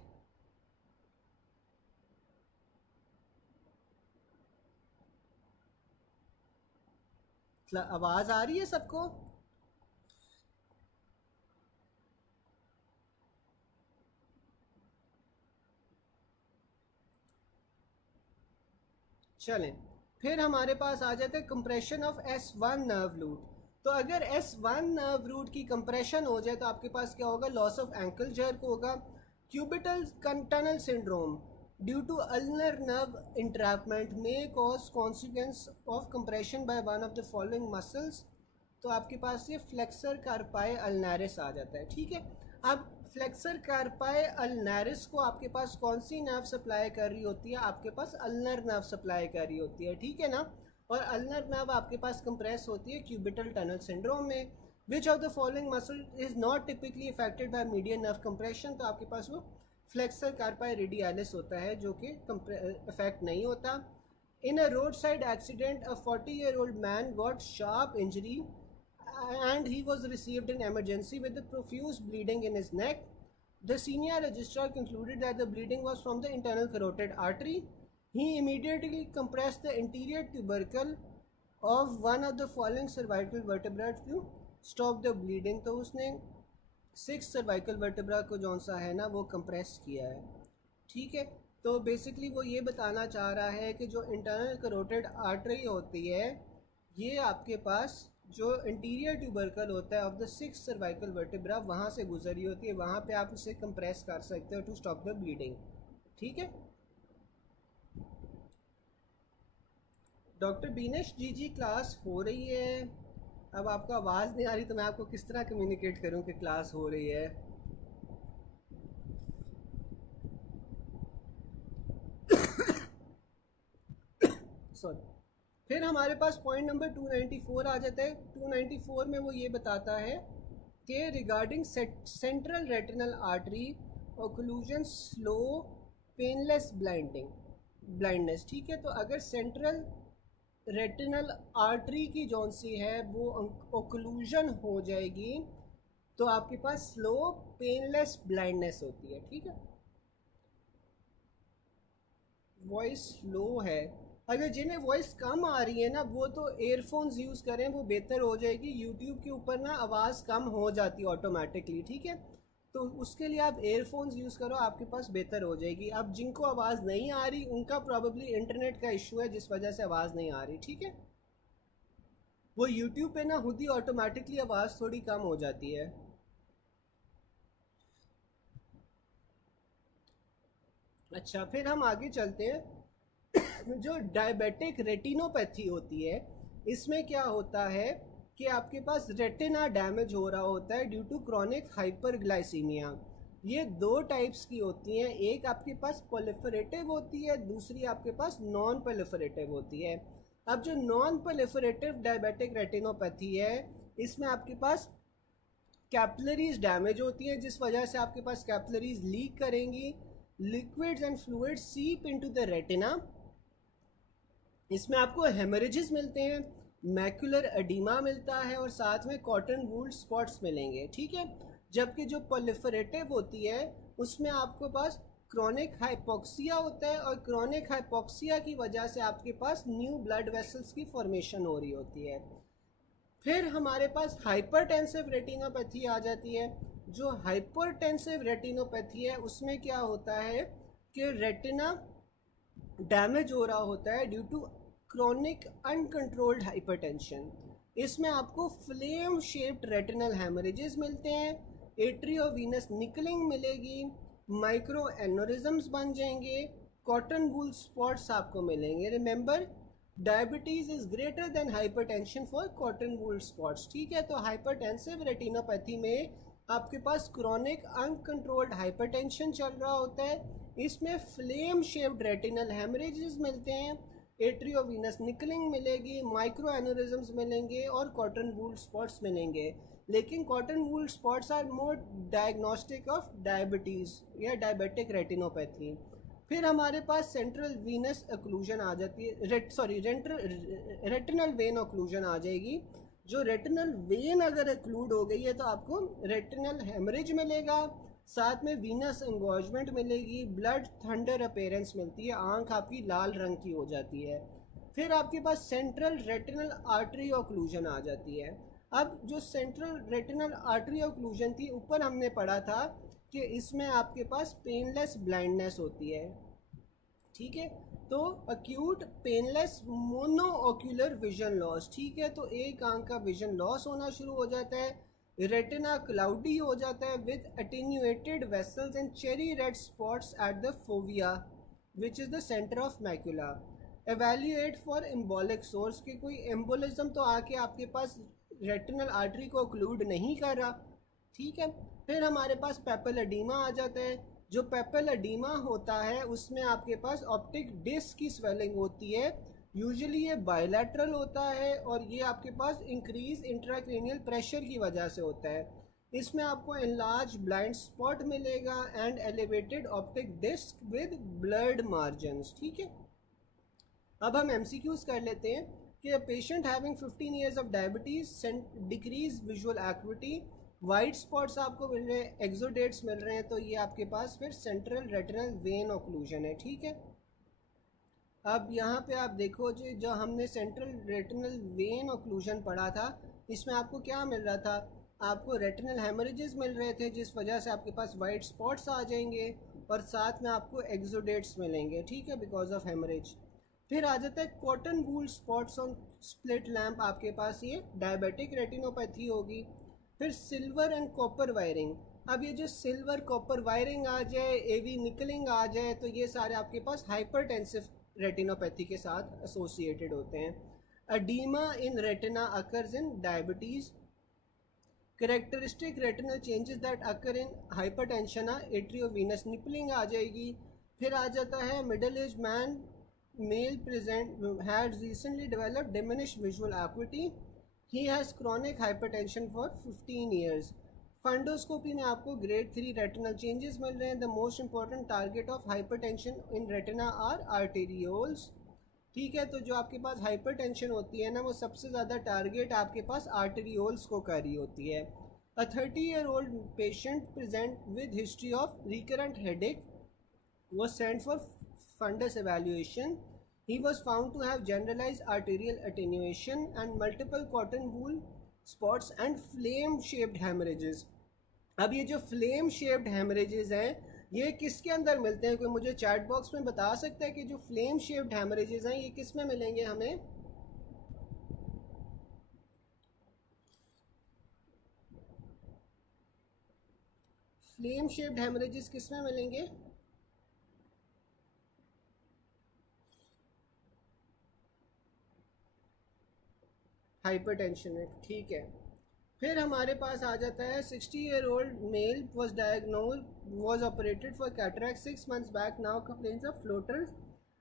आवाज आ रही है सबको? चलें, फिर हमारे पास आ जाता है compression of S1 nerve root. तो अगर S1 नर्व रूट की कंप्रेशन हो जाए तो आपके पास क्या होगा? लॉस ऑफ एंकल जर्क होगा. Cubital tunnel syndrome due to ulnar nerve entrapment में cause consequence of compression by one of the following muscles. तो आपके पास ये फ्लेक्सर कार्पाई अल्नारिस आ जाता है. ठीक है, अब फ्लेक्सर कार्पाई अल्नारिस को आपके पास कौन सी नर्व सप्लाई कर रही होती है? आपके पास अल्नर नर्व सप्लाई कर रही होती है. ठीक है ना, और अल्नर नर्व आपके पास कंप्रेस होती है क्यूबिटल टनल सिंड्रोम में. विच of the following muscle is not typically affected by median nerve compression? तो आपके पास वो फ्लेक्सर कार्पाई रेडियालिस होता है जो कि अफेक्ट नहीं होता. In a roadside accident a 40-year-old man got sharp injury and he was received in emergency with the profuse bleeding in his neck. The senior registrar concluded that the bleeding was from the internal carotid artery. He immediately compressed the anterior tubercle of one of the following cervical vertebrae to stop the bleeding. तो उसने 6 cervical vertebra को जौन सा है ना वो compress किया है. ठीक है, तो बेसिकली वो ये बताना चाह रहा है कि जो इंटरनल करोटिड आर्टरी होती है ये आपके पास जो इंटीरियर ट्यूबरकल होता है ऑफ द 6 सर्वाइकल वर्टिब्रा वहाँ से गुजरी होती है. वहाँ पे आप उसे कंप्रेस कर सकते हो टू स्टॉप द ब्लीडिंग. ठीक है, डॉक्टर बीनेश जी क्लास हो रही है. अब आपको आवाज़ नहीं आ रही तो मैं आपको किस तरह कम्युनिकेट करूँ कि क्लास हो रही है? सॉरी. फिर हमारे पास पॉइंट नंबर 294 आ जाता है. 294 में वो ये बताता है कि regarding central retinal artery occlusion slow painless blindness. ठीक है, तो अगर सेंट्रल रेटिनल आर्टरी की जौन सी है वो ओक्लूजन हो जाएगी तो आपके पास स्लो पेनलेस ब्लाइंडनेस होती है. ठीक है, वॉइस लो है. अगर जिन्हें वॉइस कम आ रही है ना वो तो एयरफोन्स यूज़ करें, वो बेहतर हो जाएगी. यूट्यूब के ऊपर ना आवाज़ कम हो जाती है ऑटोमेटिकली. ठीक है, तो उसके लिए आप एयरफोन्स यूज़ करो, आपके पास बेहतर हो जाएगी. अब जिनको आवाज़ नहीं आ रही उनका प्रॉबेबली इंटरनेट का इशू है जिस वजह से आवाज़ नहीं आ रही. ठीक है, वो यूट्यूब पे ना खुद ही ऑटोमेटिकली आवाज़ थोड़ी कम हो जाती है. अच्छा, फिर हम आगे चलते हैं. जो डायबिटिक रेटिनोपैथी होती है इसमें क्या होता है कि आपके पास रेटिना डैमेज हो रहा होता है ड्यू टू क्रॉनिक हाइपरग्लाइसीमिया. ये दो टाइप्स की होती हैं, एक आपके पास प्रोलिफरेटिव होती है, दूसरी आपके पास नॉन प्रोलिफरेटिव होती है। अब जो नॉन प्रोलिफरेटिव डायबिटिक रेटिनोपैथी है, इसमें आपके पास कैपिलरीज डैमेज होती हैं, जिस वजह से आपके पास कैपिलरीज लीक करेंगी, लिक्विड्स एंड फ्लूइड्स सीप इनटू द रेटिना। इसमें आपको हेमरेजेस मिलते हैं, मैक्युलर एडिमा मिलता है और साथ में कॉटन वूल स्पॉट्स मिलेंगे, ठीक है। जबकि जो प्रोलिफरेटिव होती है उसमें आपके पास क्रॉनिक हाइपोक्सिया होता है और क्रॉनिक हाइपोक्सिया की वजह से आपके पास न्यू ब्लड वेसल्स की फॉर्मेशन हो रही होती है। फिर हमारे पास हाइपरटेंसिव रेटिनोपैथी आ जाती है। जो हाइपरटेंसिव रेटिनोपैथी है उसमें क्या होता है कि रेटिना डैमेज हो रहा होता है due to chronic uncontrolled hypertension. इसमें आपको फ्लेम शेप्ड रेटिनल हेमरेजेस मिलते हैं, एट्रियोवीनस निकलिंग मिलेगी, माइक्रो एनोरिज्म्स बन जाएंगे, कॉटन वूल स्पॉट्स आपको मिलेंगे। Remember, diabetes is greater than hypertension for cotton wool spots, ठीक है। तो हाइपरटेंसिव रेटिनोपैथी में आपके पास क्रॉनिक अनकंट्रोल्ड हाइपरटेंशन चल रहा होता है, इसमें फ्लेम शेप्ड रेटिनल हेमरेजेस मिलते हैं, एट्रियोवीनस निकलिंग मिलेगी, माइक्रो एनोरिज्म्स मिलेंगे और कॉटन वूल स्पॉट्स मिलेंगे। लेकिन cotton wool spots are more diagnostic of diabetes या डायबिटिक रेटिनोपैथी। फिर हमारे पास सेंट्रल वीनस ऑक्लूजन आ जाती है, रेटिनल वेन ऑक्लूजन आ जाएगी। जो रेटिनल वेन अगर एक्लूड हो गई है तो आपको रेटिनल हेमरेज मिलेगा, साथ में वीनस एंगॉजमेंट मिलेगी, ब्लड थंडर अपीयरेंस मिलती है, आंख आपकी लाल रंग की हो जाती है। फिर आपके पास सेंट्रल रेटिनल आर्टरी ऑक्लूजन आ जाती है। अब जो सेंट्रल रेटिनल आर्टरी ऑक्लूजन थी, ऊपर हमने पढ़ा था कि इसमें आपके पास पेनलेस ब्लाइंडनेस होती है, ठीक है। तो acute painless mono ocular vision loss, ठीक है। तो एक आंख का विजन लॉस होना शुरू हो जाता है, रेटिना क्लाउडी हो जाता है with attenuated vessels and cherry red spots at the fovea which is the centre of macula. Evaluate for एम्बोलिक source, की कोई एम्बोलिज्म तो आके आपके पास रेटिनल आर्टरी को ओक्लूड नहीं कर रहा, ठीक है। फिर हमारे पास पेपल एडीमा आ जाता है। जो पेपल एडीमा होता है उसमें आपके पास ऑप्टिक डिस्क की स्वेलिंग होती है, यूजुअली ये बायलैटरल होता है और ये आपके पास इंक्रीज इंट्राक्रेनियल प्रेशर की वजह से होता है। इसमें आपको एनलार्ज ब्लाइंड स्पॉट मिलेगा and elevated optic disc with blurred margins, ठीक है। अब हम एमसीक्यूज कर लेते हैं कि patient having 15 years of diabetes, decrease visual acuity, white spots आपको मिल रहे हैं, एक्सोडेट्स मिल रहे हैं, तो ये आपके पास फिर सेंट्रल रेटिनल वेन ऑक्लूजन है, ठीक है। अब यहाँ पे आप देखो जो हमने सेंट्रल रेटिनल वेन ऑक्लूजन पढ़ा था, इसमें आपको क्या मिल रहा था, आपको रेटिनल हेमरेजेस मिल रहे थे जिस वजह से आपके पास वाइट स्पॉट्स आ जाएंगे और साथ में आपको एक्सोडेट्स मिलेंगे, ठीक है, बिकॉज ऑफ हेमरेज। फिर आ जाता है cotton wool spots on split lamp, आपके पास ये डायबिटिक रेटिनोपैथी होगी। फिर सिल्वर एंड कॉपर वायरिंग, अब ये जो सिल्वर कॉपर वायरिंग आ जाए, एवी निकलिंग आ जाए, तो ये सारे आपके पास हाइपरटेंसिव रेटिनोपैथी के साथ एसोसिएटेड होते हैं। Edema in retina occurs in diabetes, characteristic retinal changes that occur in hypertension, arteriovenous nipping आ जाएगी। फिर आ जाता है middle age man male present had recently developed diminished visual acuity, he has chronic hypertension for 15 years. Fundoscopy में आपको grade 3 retinal changes मिल रहे हैं। The most important target of hypertension in retina are arterioles, ठीक है। तो जो आपके पास हाइपरटेंशन होती है ना, वो सबसे ज़्यादा टारगेट आपके पास आर्टेरियोल्स को कर रही होती है। अ 30-year-old patient present with history of recurrent headache was sent for fundus evaluation. He was found to have generalized arterial attenuation and multiple cotton wool spots and flame shaped hemorrhages. अब ये जो flame shaped haemorrhages हैं ये किसके अंदर मिलते हैं? कोई मुझे चैट बॉक्स में बता सकता है कि जो फ्लेम शेप्ड हेमरेजेस हैं ये किस में मिलेंगे हमें? फ्लेम शेप्ड हेमरेजेस किस में मिलेंगे? हाइपरटेंशन में, ठीक है। फिर हमारे पास आ जाता है 60-year-old male was operated for cataract 6 months back, now complains of floaters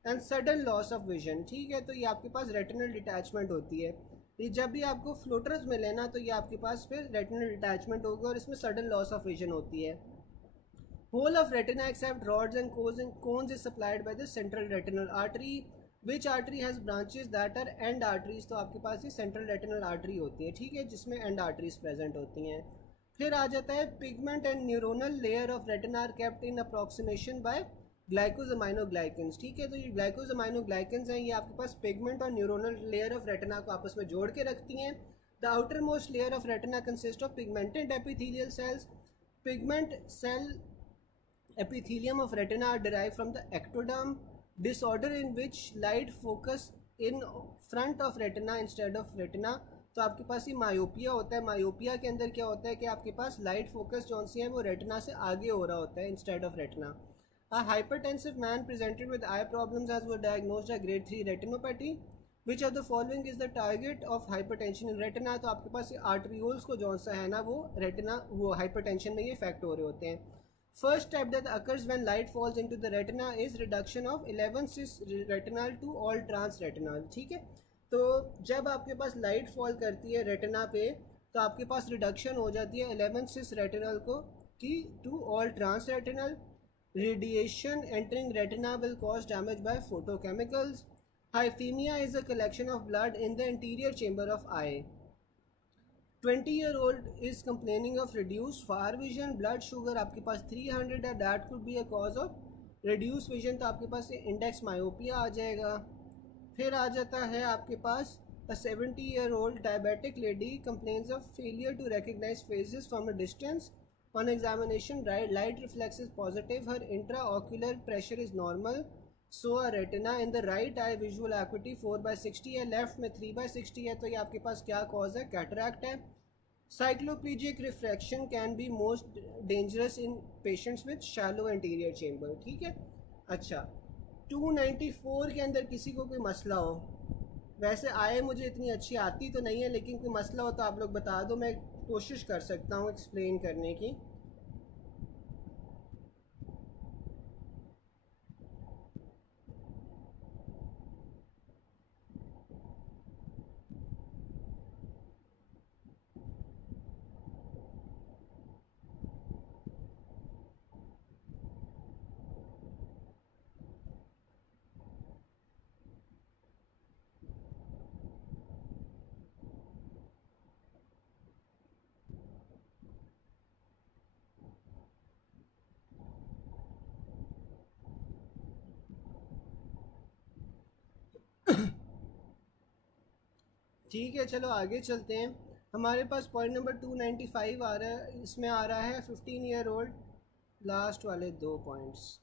and sudden loss of vision. ठीक है, तो ये आपके पास रेटिनल डिटैचमेंट होती है। ये जब भी आपको फ्लोटर्स मिले ना तो ये आपके पास फिर रेटिनल डिटैचमेंट होगा और इसमें सडन लॉस ऑफ विजन होती है। Whole of retina except rods and cones is supplied by the central retinal artery, which artery has branches that are end arteries. तो आपके पास ये सेंट्रल रेटिनल आर्टरी होती है, ठीक है, जिसमें एंड आर्टरीज प्रेजेंट होती हैं। फिर आ जाता है pigment and neuronal layer of retina are kept in approximation by glycosaminoglycans. ठीक है, तो ये ग्लाइकोजमाइनोग्लाइकेंस हैं, ये आपके पास पिगमेंट और न्यूरोनल लेयर ऑफ रेटिना को आपस में जोड़ के रखती हैं। The outermost layer of retina consist of pigmented epithelial cells. Pigment cell epithelium of retina are derived from the ectoderm, disorder in which light focus in front of retina instead of retina। तो आपके पास ये myopia होता है। Myopia के अंदर क्या होता है कि आपके पास लाइट फोकस जो सी है वो रेटिना से आगे हो रहा होता है instead of retina. A hypertensive man presented with eye problems as was diagnosed a grade 3 retinopathy. Which of the following is the target of hypertension in retina? तो आपके पास ये आर्टरियोल्स को जो सा है ना वो रेटिना वो हाइपरटेंशन में ये इफेक्ट हो रहे होते हैं। First step that occurs when light falls into the retina is reduction of 11-cis retinal to all trans retinal। ठीक है, तो जब आपके पास लाइट फॉल करती है रेटिना पे तो आपके पास रिडक्शन हो जाती है 11-cis retinal को की to all trans retinal. Radiation entering retina will cause damage by photochemicals. Hyphemia is a collection of blood in the anterior chamber of eye. 20-year-old is complaining of reduced far vision. Blood sugar आपके पास 300 है, that could be a cause of reduced vision। तो आपके पास index myopia आ जाएगा। फिर आ जाता है आपके पास a 70-year-old diabetic lady complains of failure to recognize faces from a distance. On examination, light reflex is positive. Her intraocular pressure is normal. So a retina in the right eye visual acuity 4/60 है, left में 3/60 है। तो ये आपके पास क्या cause है? Cataract है। Cycloplegic refraction can be most dangerous in patients with shallow anterior chamber. ठीक है, अच्छा 294 के अंदर किसी को कोई मसला हो, वैसे आए मुझे इतनी अच्छी आती तो नहीं है, लेकिन कोई मसला हो तो आप लोग बता दो, मैं कोशिश कर सकता हूँ एक्सप्लेन करने की। ठीक है, चलो आगे चलते हैं। हमारे पास पॉइंट नंबर 295 आ रहा है, इसमें आ रहा है 15-year-old, लास्ट वाले 2 पॉइंट्स।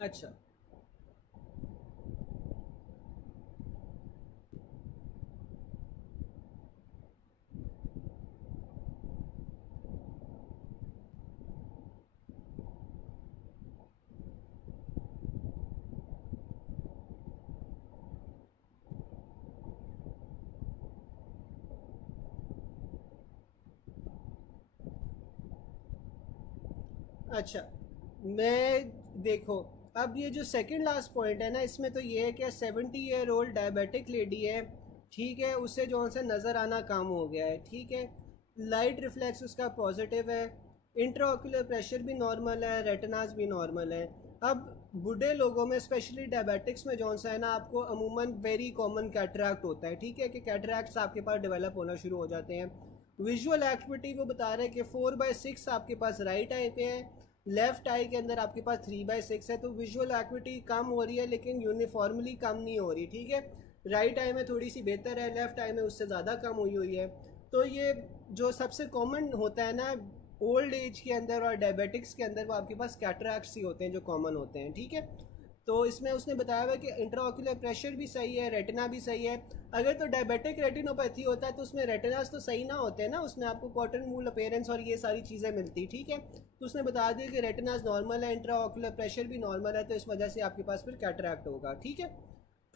अच्छा अच्छा मैं देखो, अब ये जो सेकंड लास्ट पॉइंट है ना, इसमें तो ये है कि 70-year-old डायबिटिक लेडी है, ठीक है, उससे जो सा नज़र आना कम हो गया है। ठीक है, लाइट रिफ्लेक्स उसका पॉजिटिव है, इंट्राओक्यूलर प्रेशर भी नॉर्मल है, रेटिनाज भी नॉर्मल है। अब बूढ़े लोगों में स्पेशली डायबिटिक्स में जो सा है ना, आपको अमूमन वेरी कॉमन कैटरैक्ट होता है। ठीक है, कि कैटरैक्ट्स आपके पास डेवलप होना शुरू हो जाते हैं। विजुअल एक्टिविटी वो बता रहे हैं कि 4/6 आपके पास राइट आई पे है, लेफ्ट आई के अंदर आपके पास 3/6 है। तो विजुअल एक्टिविटी कम हो रही है लेकिन यूनिफॉर्मली कम नहीं हो रही। ठीक है, राइट आई में थोड़ी सी बेहतर है, लेफ्ट आई में उससे ज़्यादा कम हुई है। तो ये जो सबसे कॉमन होता है ना ओल्ड एज के अंदर और डायबिटिक्स के अंदर, वो आपके पास कैटरैक्ट्स ही होते हैं जो कॉमन होते हैं। ठीक है, तो इसमें उसने बताया हुआ कि इंट्राऑक्यूलर प्रेशर भी सही है, रेटिना भी सही है। अगर तो डायबिटिक रेटिनोपैथी होता है तो उसमें रेटिनास तो सही ना होते हैं ना, उसमें आपको कॉटन मूल अपीयरेंस और ये सारी चीज़ें मिलती, ठीक है। तो उसने बता दिया कि रेटिनास नॉर्मल है, इंट्राऑक्यूलर प्रेशर भी नॉर्मल है, तो इस वजह से आपके पास फिर कैटरैक्ट होगा, ठीक है।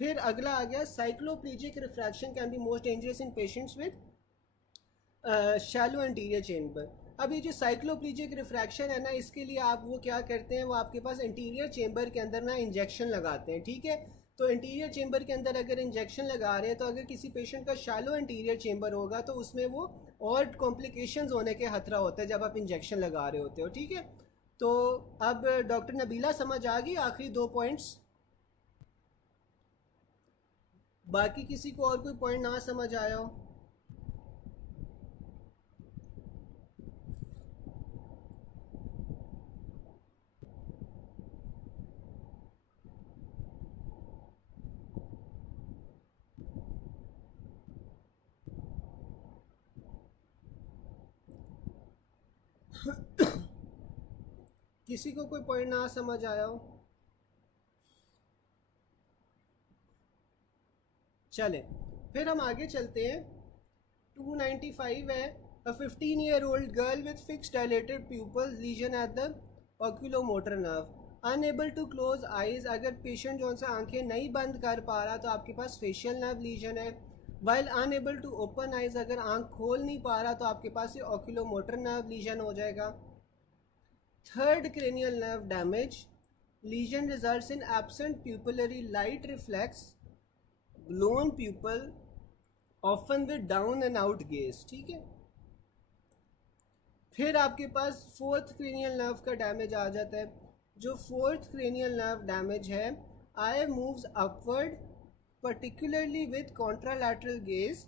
फिर अगला आ गया cycloplegic refraction can be most dangerous in patients with shallow anterior chamber. अब ये जो साइक्लोप्लीजिक रिफ्रैक्शन है ना, इसके लिए आप वो क्या करते हैं, वो आपके पास इंटीरियर चेम्बर के अंदर ना इंजेक्शन लगाते हैं, ठीक है। तो इंटीरियर चेम्बर के अंदर अगर इंजेक्शन लगा रहे हैं तो अगर किसी पेशेंट का शैलो इंटीरियर चेम्बर होगा तो उसमें वो और कॉम्प्लिकेशंस होने के खतरा होता है जब आप इंजेक्शन लगा रहे होते हो, ठीक है। तो अब डॉक्टर नबीला समझ आ गई आखिरी 2 पॉइंट्स? बाकी किसी को और कोई पॉइंट ना समझ आया हो? किसी को कोई पॉइंट ना समझ आया हो? चले फिर हम आगे चलते हैं। 295 है, a 15-year-old girl with fixed dilated pupils, lesion at the oculomotor nerve, unable to close eyes। अगर पेशेंट जो सा आंखें नहीं बंद कर पा रहा तो आपके पास फेशियल नर्व लीजन है। while unable to open eyes, अगर आंख खोल नहीं पा रहा तो आपके पास ये oculomotor nerve लीजन हो जाएगा। Third, cranial nerve damage, lesion results in absent pupillary light reflex, blown pupil, often with down and out gaze, ठीक है। फिर आपके पास फोर्थ क्रेनियल नर्व का डैमेज आ जाता है। जो फोर्थ क्रेनियल नर्व डैमेज है, eye moves upward particularly with contralateral gaze,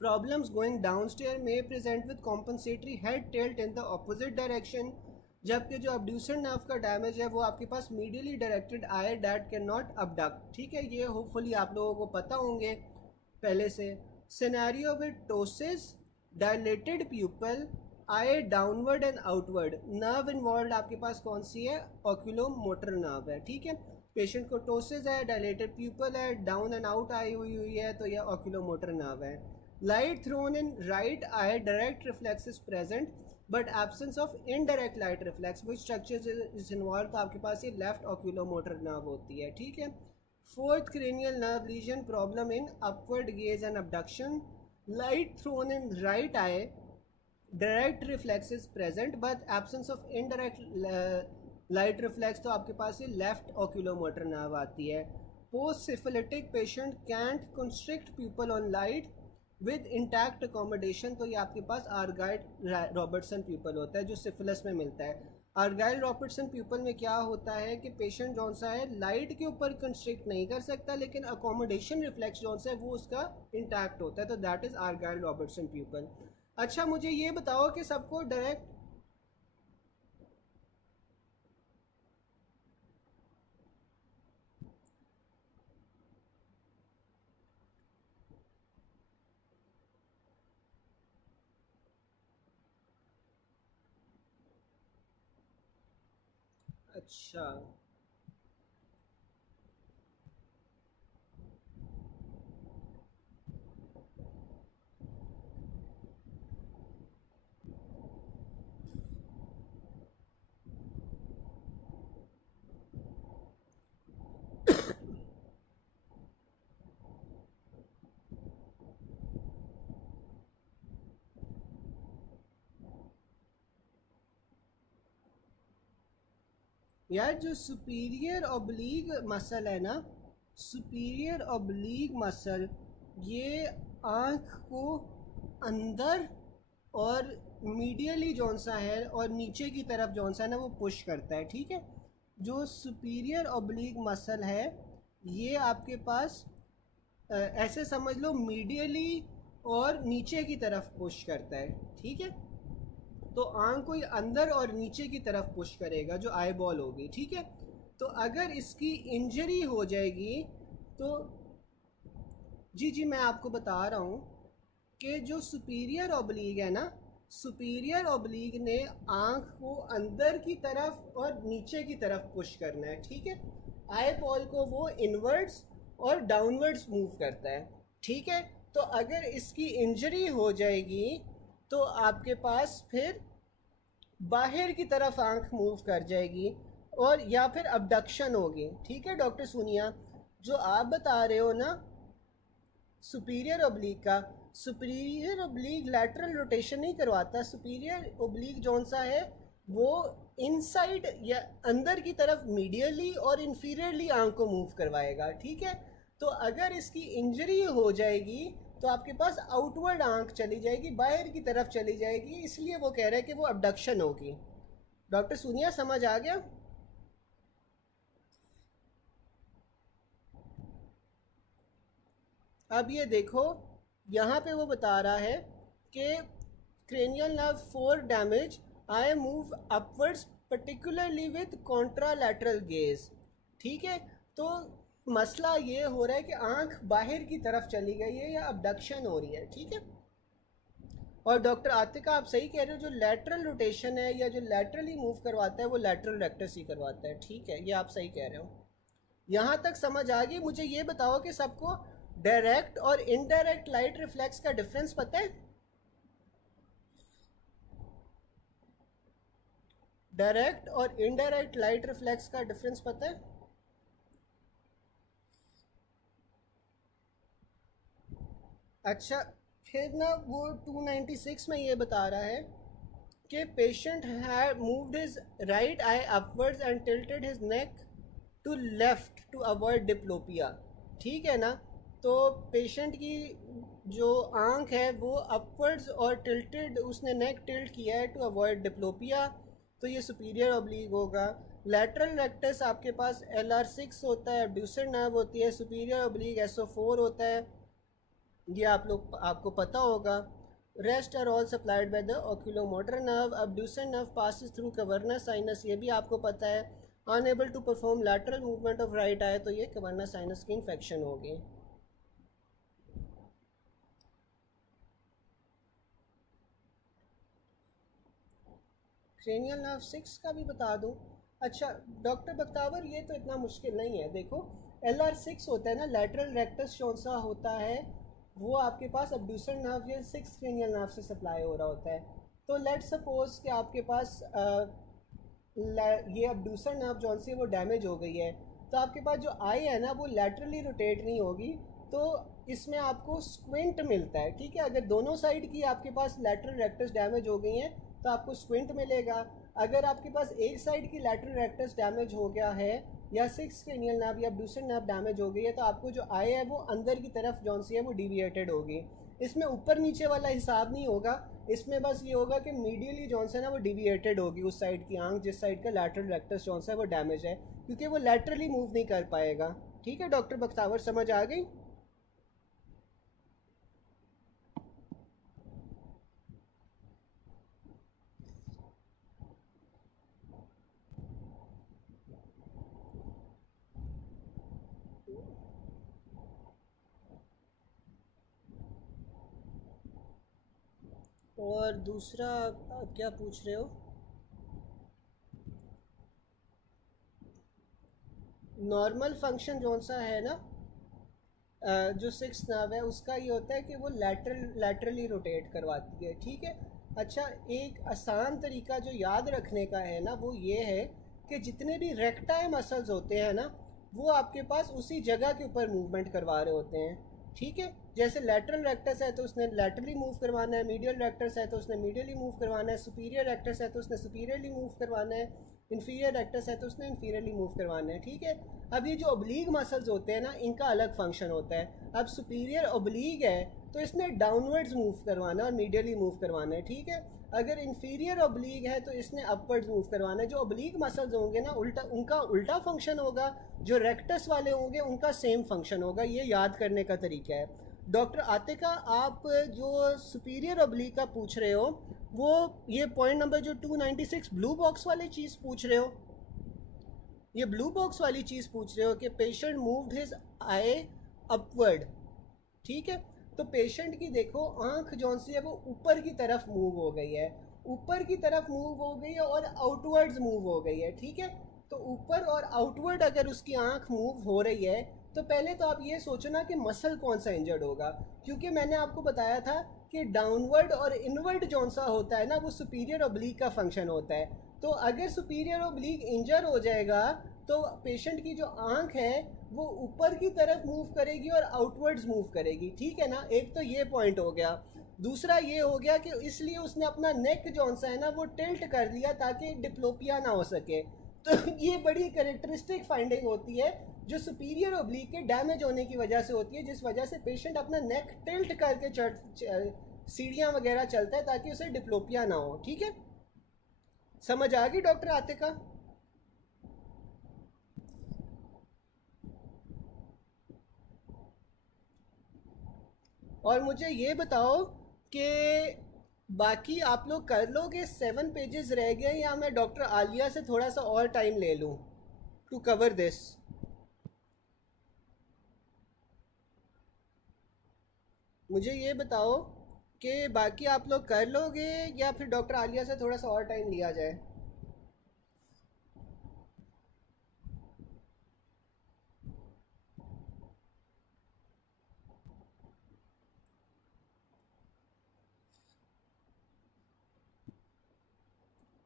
problems going downstairs may present with compensatory head tilt in the opposite direction. जबकि जो अब्ड्यूसर नर्व का डैमेज है वो आपके पास medially directed eye that can not abduct, ठीक है। ये होपफुली आप लोगों को पता होंगे पहले से। Scenario with ptosis, dilated pupil, eye downward and outward, nerve involve आपके पास कौन सी है, ऑक्यूलोमोटर नर्व है, ठीक है। पेशेंट को टोसिस है, डायलेटेड प्यूपल है, डाउन एंड आउट आई हुई है, तो यह ऑक्यूलोमोटर नर्व है। Light thrown in right eye, direct reflex is present but absence of indirect light reflex, which structure is involve, तो आपके पास ये लेफ्ट ऑक्यूलोमोटर नर्व होती है, ठीक है। Fourth, cranial nerve lesion, problem in upward gaze and abduction, light thrown in right eye, direct reflex is present but absence of indirect light reflex, तो आपके पास ये लेफ्ट ऑक्यूलोमोटर नर्व आती है। Post syphilitic patient can't constrict pupil on light with intact accommodation, तो ये आपके पास आर्गाइल Robertson pupal होता है जो सिफिलिस में मिलता है। आर्गाइल रॉबर्टसन प्यूपल में क्या होता है कि पेशेंट जौन सा है लाइट के ऊपर कंस्ट्रिक्ट नहीं कर सकता, लेकिन अकोमोडेशन रिफ्लेक्स जौन सा है वो उसका इंटैक्ट होता है, तो दैट इज आर्गाइल रॉबर्टसन प्यूपल। अच्छा मुझे ये बताओ कि सबको डायरेक्ट अच्छा यार जो सुपीरियर ऑब्लीग मसल है ना, सुपीरियर ऑब्लीग मसल ये आँख को अंदर और मीडियली जौन सा है और नीचे की तरफ जौन सा है ना वो पुश करता है, ठीक है। जो सुपीरियर ऑब्लीग मसल है ये आपके पास ऐसे समझ लो मीडियली और नीचे की तरफ पुश करता है, ठीक है। तो आंख को अंदर और नीचे की तरफ पुश करेगा जो आई बॉल होगी, ठीक है। तो अगर इसकी इंजरी हो जाएगी तो जी मैं आपको बता रहा हूँ कि जो सुपीरियर ऑब्लीग है ना, सुपीरियर ऑब्लीग ने आंख को अंदर की तरफ और नीचे की तरफ पुश करना है, ठीक है। आई बॉल को वो इनवर्ड्स और डाउनवर्ड्स मूव करता है, ठीक है। तो अगर इसकी इंजरी हो जाएगी तो आपके पास फिर बाहर की तरफ आंख मूव कर जाएगी और या फिर अबडक्शन होगी, ठीक है डॉक्टर सोनिया। जो आप बता रहे हो ना सुपीरियर ओब्लिक का, सुपीरियर ओब्लिक लैटरल रोटेशन नहीं करवाता, सुपीरियर ओब्लिक जौन सा है वो इनसाइड या अंदर की तरफ मीडियली और इन्फीरियरली आंख को मूव करवाएगा, ठीक है। तो अगर इसकी इंजरी हो जाएगी तो आपके पास आउटवर्ड आंख चली जाएगी, बाहर की तरफ चली जाएगी, इसलिए वो कह रहा है कि वो अबडक्शन होगी। डॉक्टर सोनिया समझ आ गया? अब ये देखो यहाँ पे वो बता रहा है कि cranial nerve 4 damage, I move upwards particularly with contralateral gauge, ठीक है। तो मसला ये हो रहा है कि आंख बाहर की तरफ चली गई है या अबडक्शन हो रही है, ठीक है। और डॉक्टर आतिका आप सही कह रहे हो, जो लैटरल रोटेशन है या जो लैटरली मूव करवाता है वो लैटरल रेक्टस ही करवाता है, ठीक है, ये आप सही कह रहे हो। यहाँ तक समझ आ गई। मुझे ये बताओ कि सबको डायरेक्ट और इनडायरेक्ट लाइट रिफ्लेक्स का डिफरेंस पता है? डायरेक्ट और इनडायरेक्ट लाइट रिफ्लेक्स का डिफरेंस पता है? अच्छा, फिर ना वो 296 में ये बता रहा है कि patient had moved his right eye upwards and tilted his neck to left to avoid diplopia, ठीक है ना। तो पेशेंट की जो आंख है वो अपवर्ड्स और टिल्टेड, उसने नेक टिल्ट किया है टू अवॉइड डिप्लोपिया, तो ये सुपीरियर ओब्लिक होगा। लैटरल रेक्टस आपके पास LR6 होता है, अब्ड्यूसर नर्व होती है, सुपीरियर ओब्लिक SO4 होता है, ये आपको पता होगा। Rest are all supplied by the oculomotor nerve, abducens nerve passes through cavernous sinus, ये भी आपको पता है। Unable to perform lateral movement of right eye, तो ये कवर्नस साइनस की इन्फेक्शन होगी। क्रेनियल नर्व 6 का भी बता दूं? अच्छा डॉक्टर बख्तावर, ये तो इतना मुश्किल नहीं है। देखो LR6 होता है ना, लैटरल रेक्टस कौन सा होता है, वो आपके पास अब्ड्यूसर नर्व या 6 क्रेनियल नर्व से सप्लाई हो रहा होता है। तो लेट सपोज कि आपके पास ये अब्ड्यूसर नर्व जौन सी वो डैमेज हो गई है, तो आपके पास जो आई है ना वो लैटरली रोटेट नहीं होगी, तो इसमें आपको स्क्विंट मिलता है, ठीक है। अगर दोनों साइड की आपके पास लैटरल रेक्टस डैमेज हो गई हैं तो आपको स्क्विंट मिलेगा। अगर आपके पास एक साइड की लैटरल रेक्टस डैमेज हो गया है या 6 क्रेनियल नर्व या अब्ड्यूसर नर्व डैमेज हो गई है, तो आपको जो आई है वो अंदर की तरफ जौन सी है वो डिविएटेड होगी। इसमें ऊपर नीचे वाला हिसाब नहीं होगा, इसमें बस ये होगा कि मीडियली जौन सा है ना वो डिविएटेड होगी उस साइड की आंख जिस साइड का लैटरल रेक्टस जौन सा है वो डैमेज है, क्योंकि वो लैटरली मूव नहीं कर पाएगा, ठीक है। डॉक्टर बख्तावर समझ आ गई? और दूसरा आप क्या पूछ रहे हो? नॉर्मल फंक्शन जौन सा है ना, जो 6 नर्व है उसका ये होता है कि वो लैटरली रोटेट करवाती है, ठीक है। अच्छा, एक आसान तरीका जो याद रखने का है ना वो ये है कि जितने भी रेक्टाइल मसल्स होते हैं ना वो आपके पास उसी जगह के ऊपर मूवमेंट करवा रहे होते हैं, ठीक है। जैसे लैटरल रेक्टस है तो उसने लैटरली मूव करवाना है, मीडियल रेक्टस है तो उसने मीडियली मूव करवाना है, सुपीरियर रेक्टस है तो उसने सुपीरियरली मूव करवाना है, इन्फीरियर रेक्टस है तो उसने इन्फीरियरली मूव करवाना है, ठीक है। अब ये जो ओब्लीग मसल्स होते हैं ना इनका अलग फंक्शन होता है। अब सुपीरियर ओब्लीग है तो इसने डाउनवर्ड्स मूव करवाना और मीडियली मूव करवाना है, ठीक है। अगर इन्फीरियर ओब्लीग है तो इसने अपवर्ड्स मूव करवाना है। जो ओब्लीग मसल्स होंगे ना उनका उल्टा फंक्शन होगा, जो रेक्टस वाले होंगे उनका सेम फंक्शन होगा, ये याद करने का तरीका है। डॉक्टर आतिका, आप जो सुपीरियर ओब्लीग का पूछ रहे हो वो ये पॉइंट नंबर जो 296 ब्लू बॉक्स वाली चीज़ पूछ रहे हो, ये ब्लू बॉक्स वाली चीज़ पूछ रहे हो कि पेशेंट मूव्ड हिज आई अपवर्ड, ठीक है। तो पेशेंट की देखो आंख जौन सी है वो ऊपर की तरफ मूव हो गई है, ऊपर की तरफ मूव हो गई है और आउटवर्ड्स मूव हो गई है, ठीक है। तो ऊपर और आउटवर्ड अगर उसकी आंख मूव हो रही है तो पहले तो आप ये सोचो ना कि मसल कौन सा इंजर्ड होगा, क्योंकि मैंने आपको बताया था कि डाउनवर्ड और इनवर्ड जौन सा होता है ना वो सुपीरियर ओब्लीक का फंक्शन होता है। तो अगर सुपीरियर ओब्लीक इंजर हो जाएगा तो पेशेंट की जो आंख है वो ऊपर की तरफ मूव करेगी और आउटवर्ड्स मूव करेगी, ठीक है ना। एक तो ये पॉइंट हो गया। दूसरा ये हो गया कि इसलिए उसने अपना नेक जौन सा है ना वो टिल्ट कर लिया ताकि डिप्लोपिया ना हो सके। तो ये बड़ी करेक्टरिस्टिक फाइंडिंग होती है जो सुपीरियर ओब्लीक के डैमेज होने की वजह से होती है, जिस वजह से पेशेंट अपना नेक टिल्ट करके सीढ़ियाँ वगैरह चलता है ताकि उसे डिप्लोपिया ना हो, ठीक है। समझ आ गई डॉक्टर आतिका? और मुझे ये बताओ कि बाकी आप लोग कर लोगे, 7 पेजेस रह गए या मैं डॉक्टर आलिया से थोड़ा सा और टाइम ले लूँ टू कवर दिस? मुझे ये बताओ कि बाकी आप लोग कर लोगे या फिर डॉक्टर आलिया से थोड़ा सा और टाइम लिया जाए?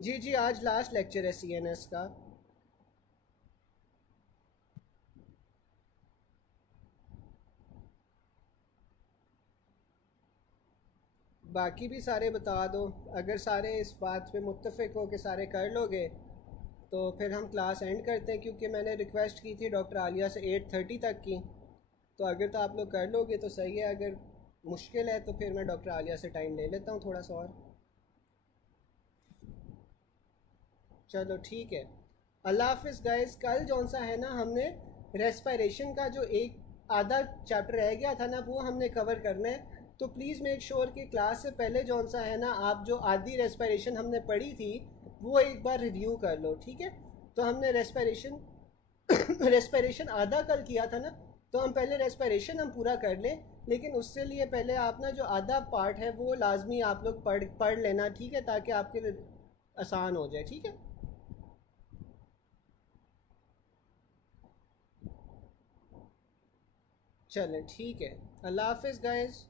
जी जी, आज लास्ट लेक्चर है सीएनएस का। बाकी भी सारे बता दो, अगर सारे इस बात पे मुत्तफिक हो कि सारे कर लोगे तो फिर हम क्लास एंड करते हैं, क्योंकि मैंने रिक्वेस्ट की थी डॉक्टर आलिया से 8:30 तक की। तो अगर तो आप लोग कर लोगे तो सही है, अगर मुश्किल है तो फिर मैं डॉक्टर आलिया से टाइम ले लेता हूँ थोड़ा सा और। चलो ठीक है, अल्लाह हाफिज़ गाइस। कल जौन सा है ना हमने रेस्पिरेशन का जो एक आधा चैप्टर रह गया था ना वो हमने कवर करना है। तो प्लीज़ मेक श्योर कि क्लास से पहले जौन सा है ना आप जो आधी रेस्पिरेशन हमने पढ़ी थी वो एक बार रिव्यू कर लो, ठीक है। तो हमने रेस्पिरेशन रेस्पिरेशन आधा कल किया था ना, तो हम पहले रेस्पिरेशन हम पूरा कर लें, लेकिन उससे लिए पहले आप ना जो आधा पार्ट है वो लाजमी आप लोग पढ़ लेना, ठीक है, ताकि आपके लिए आसान हो जाए, ठीक है। चलें ठीक है, अल्लाह हाफिज़ गाइस।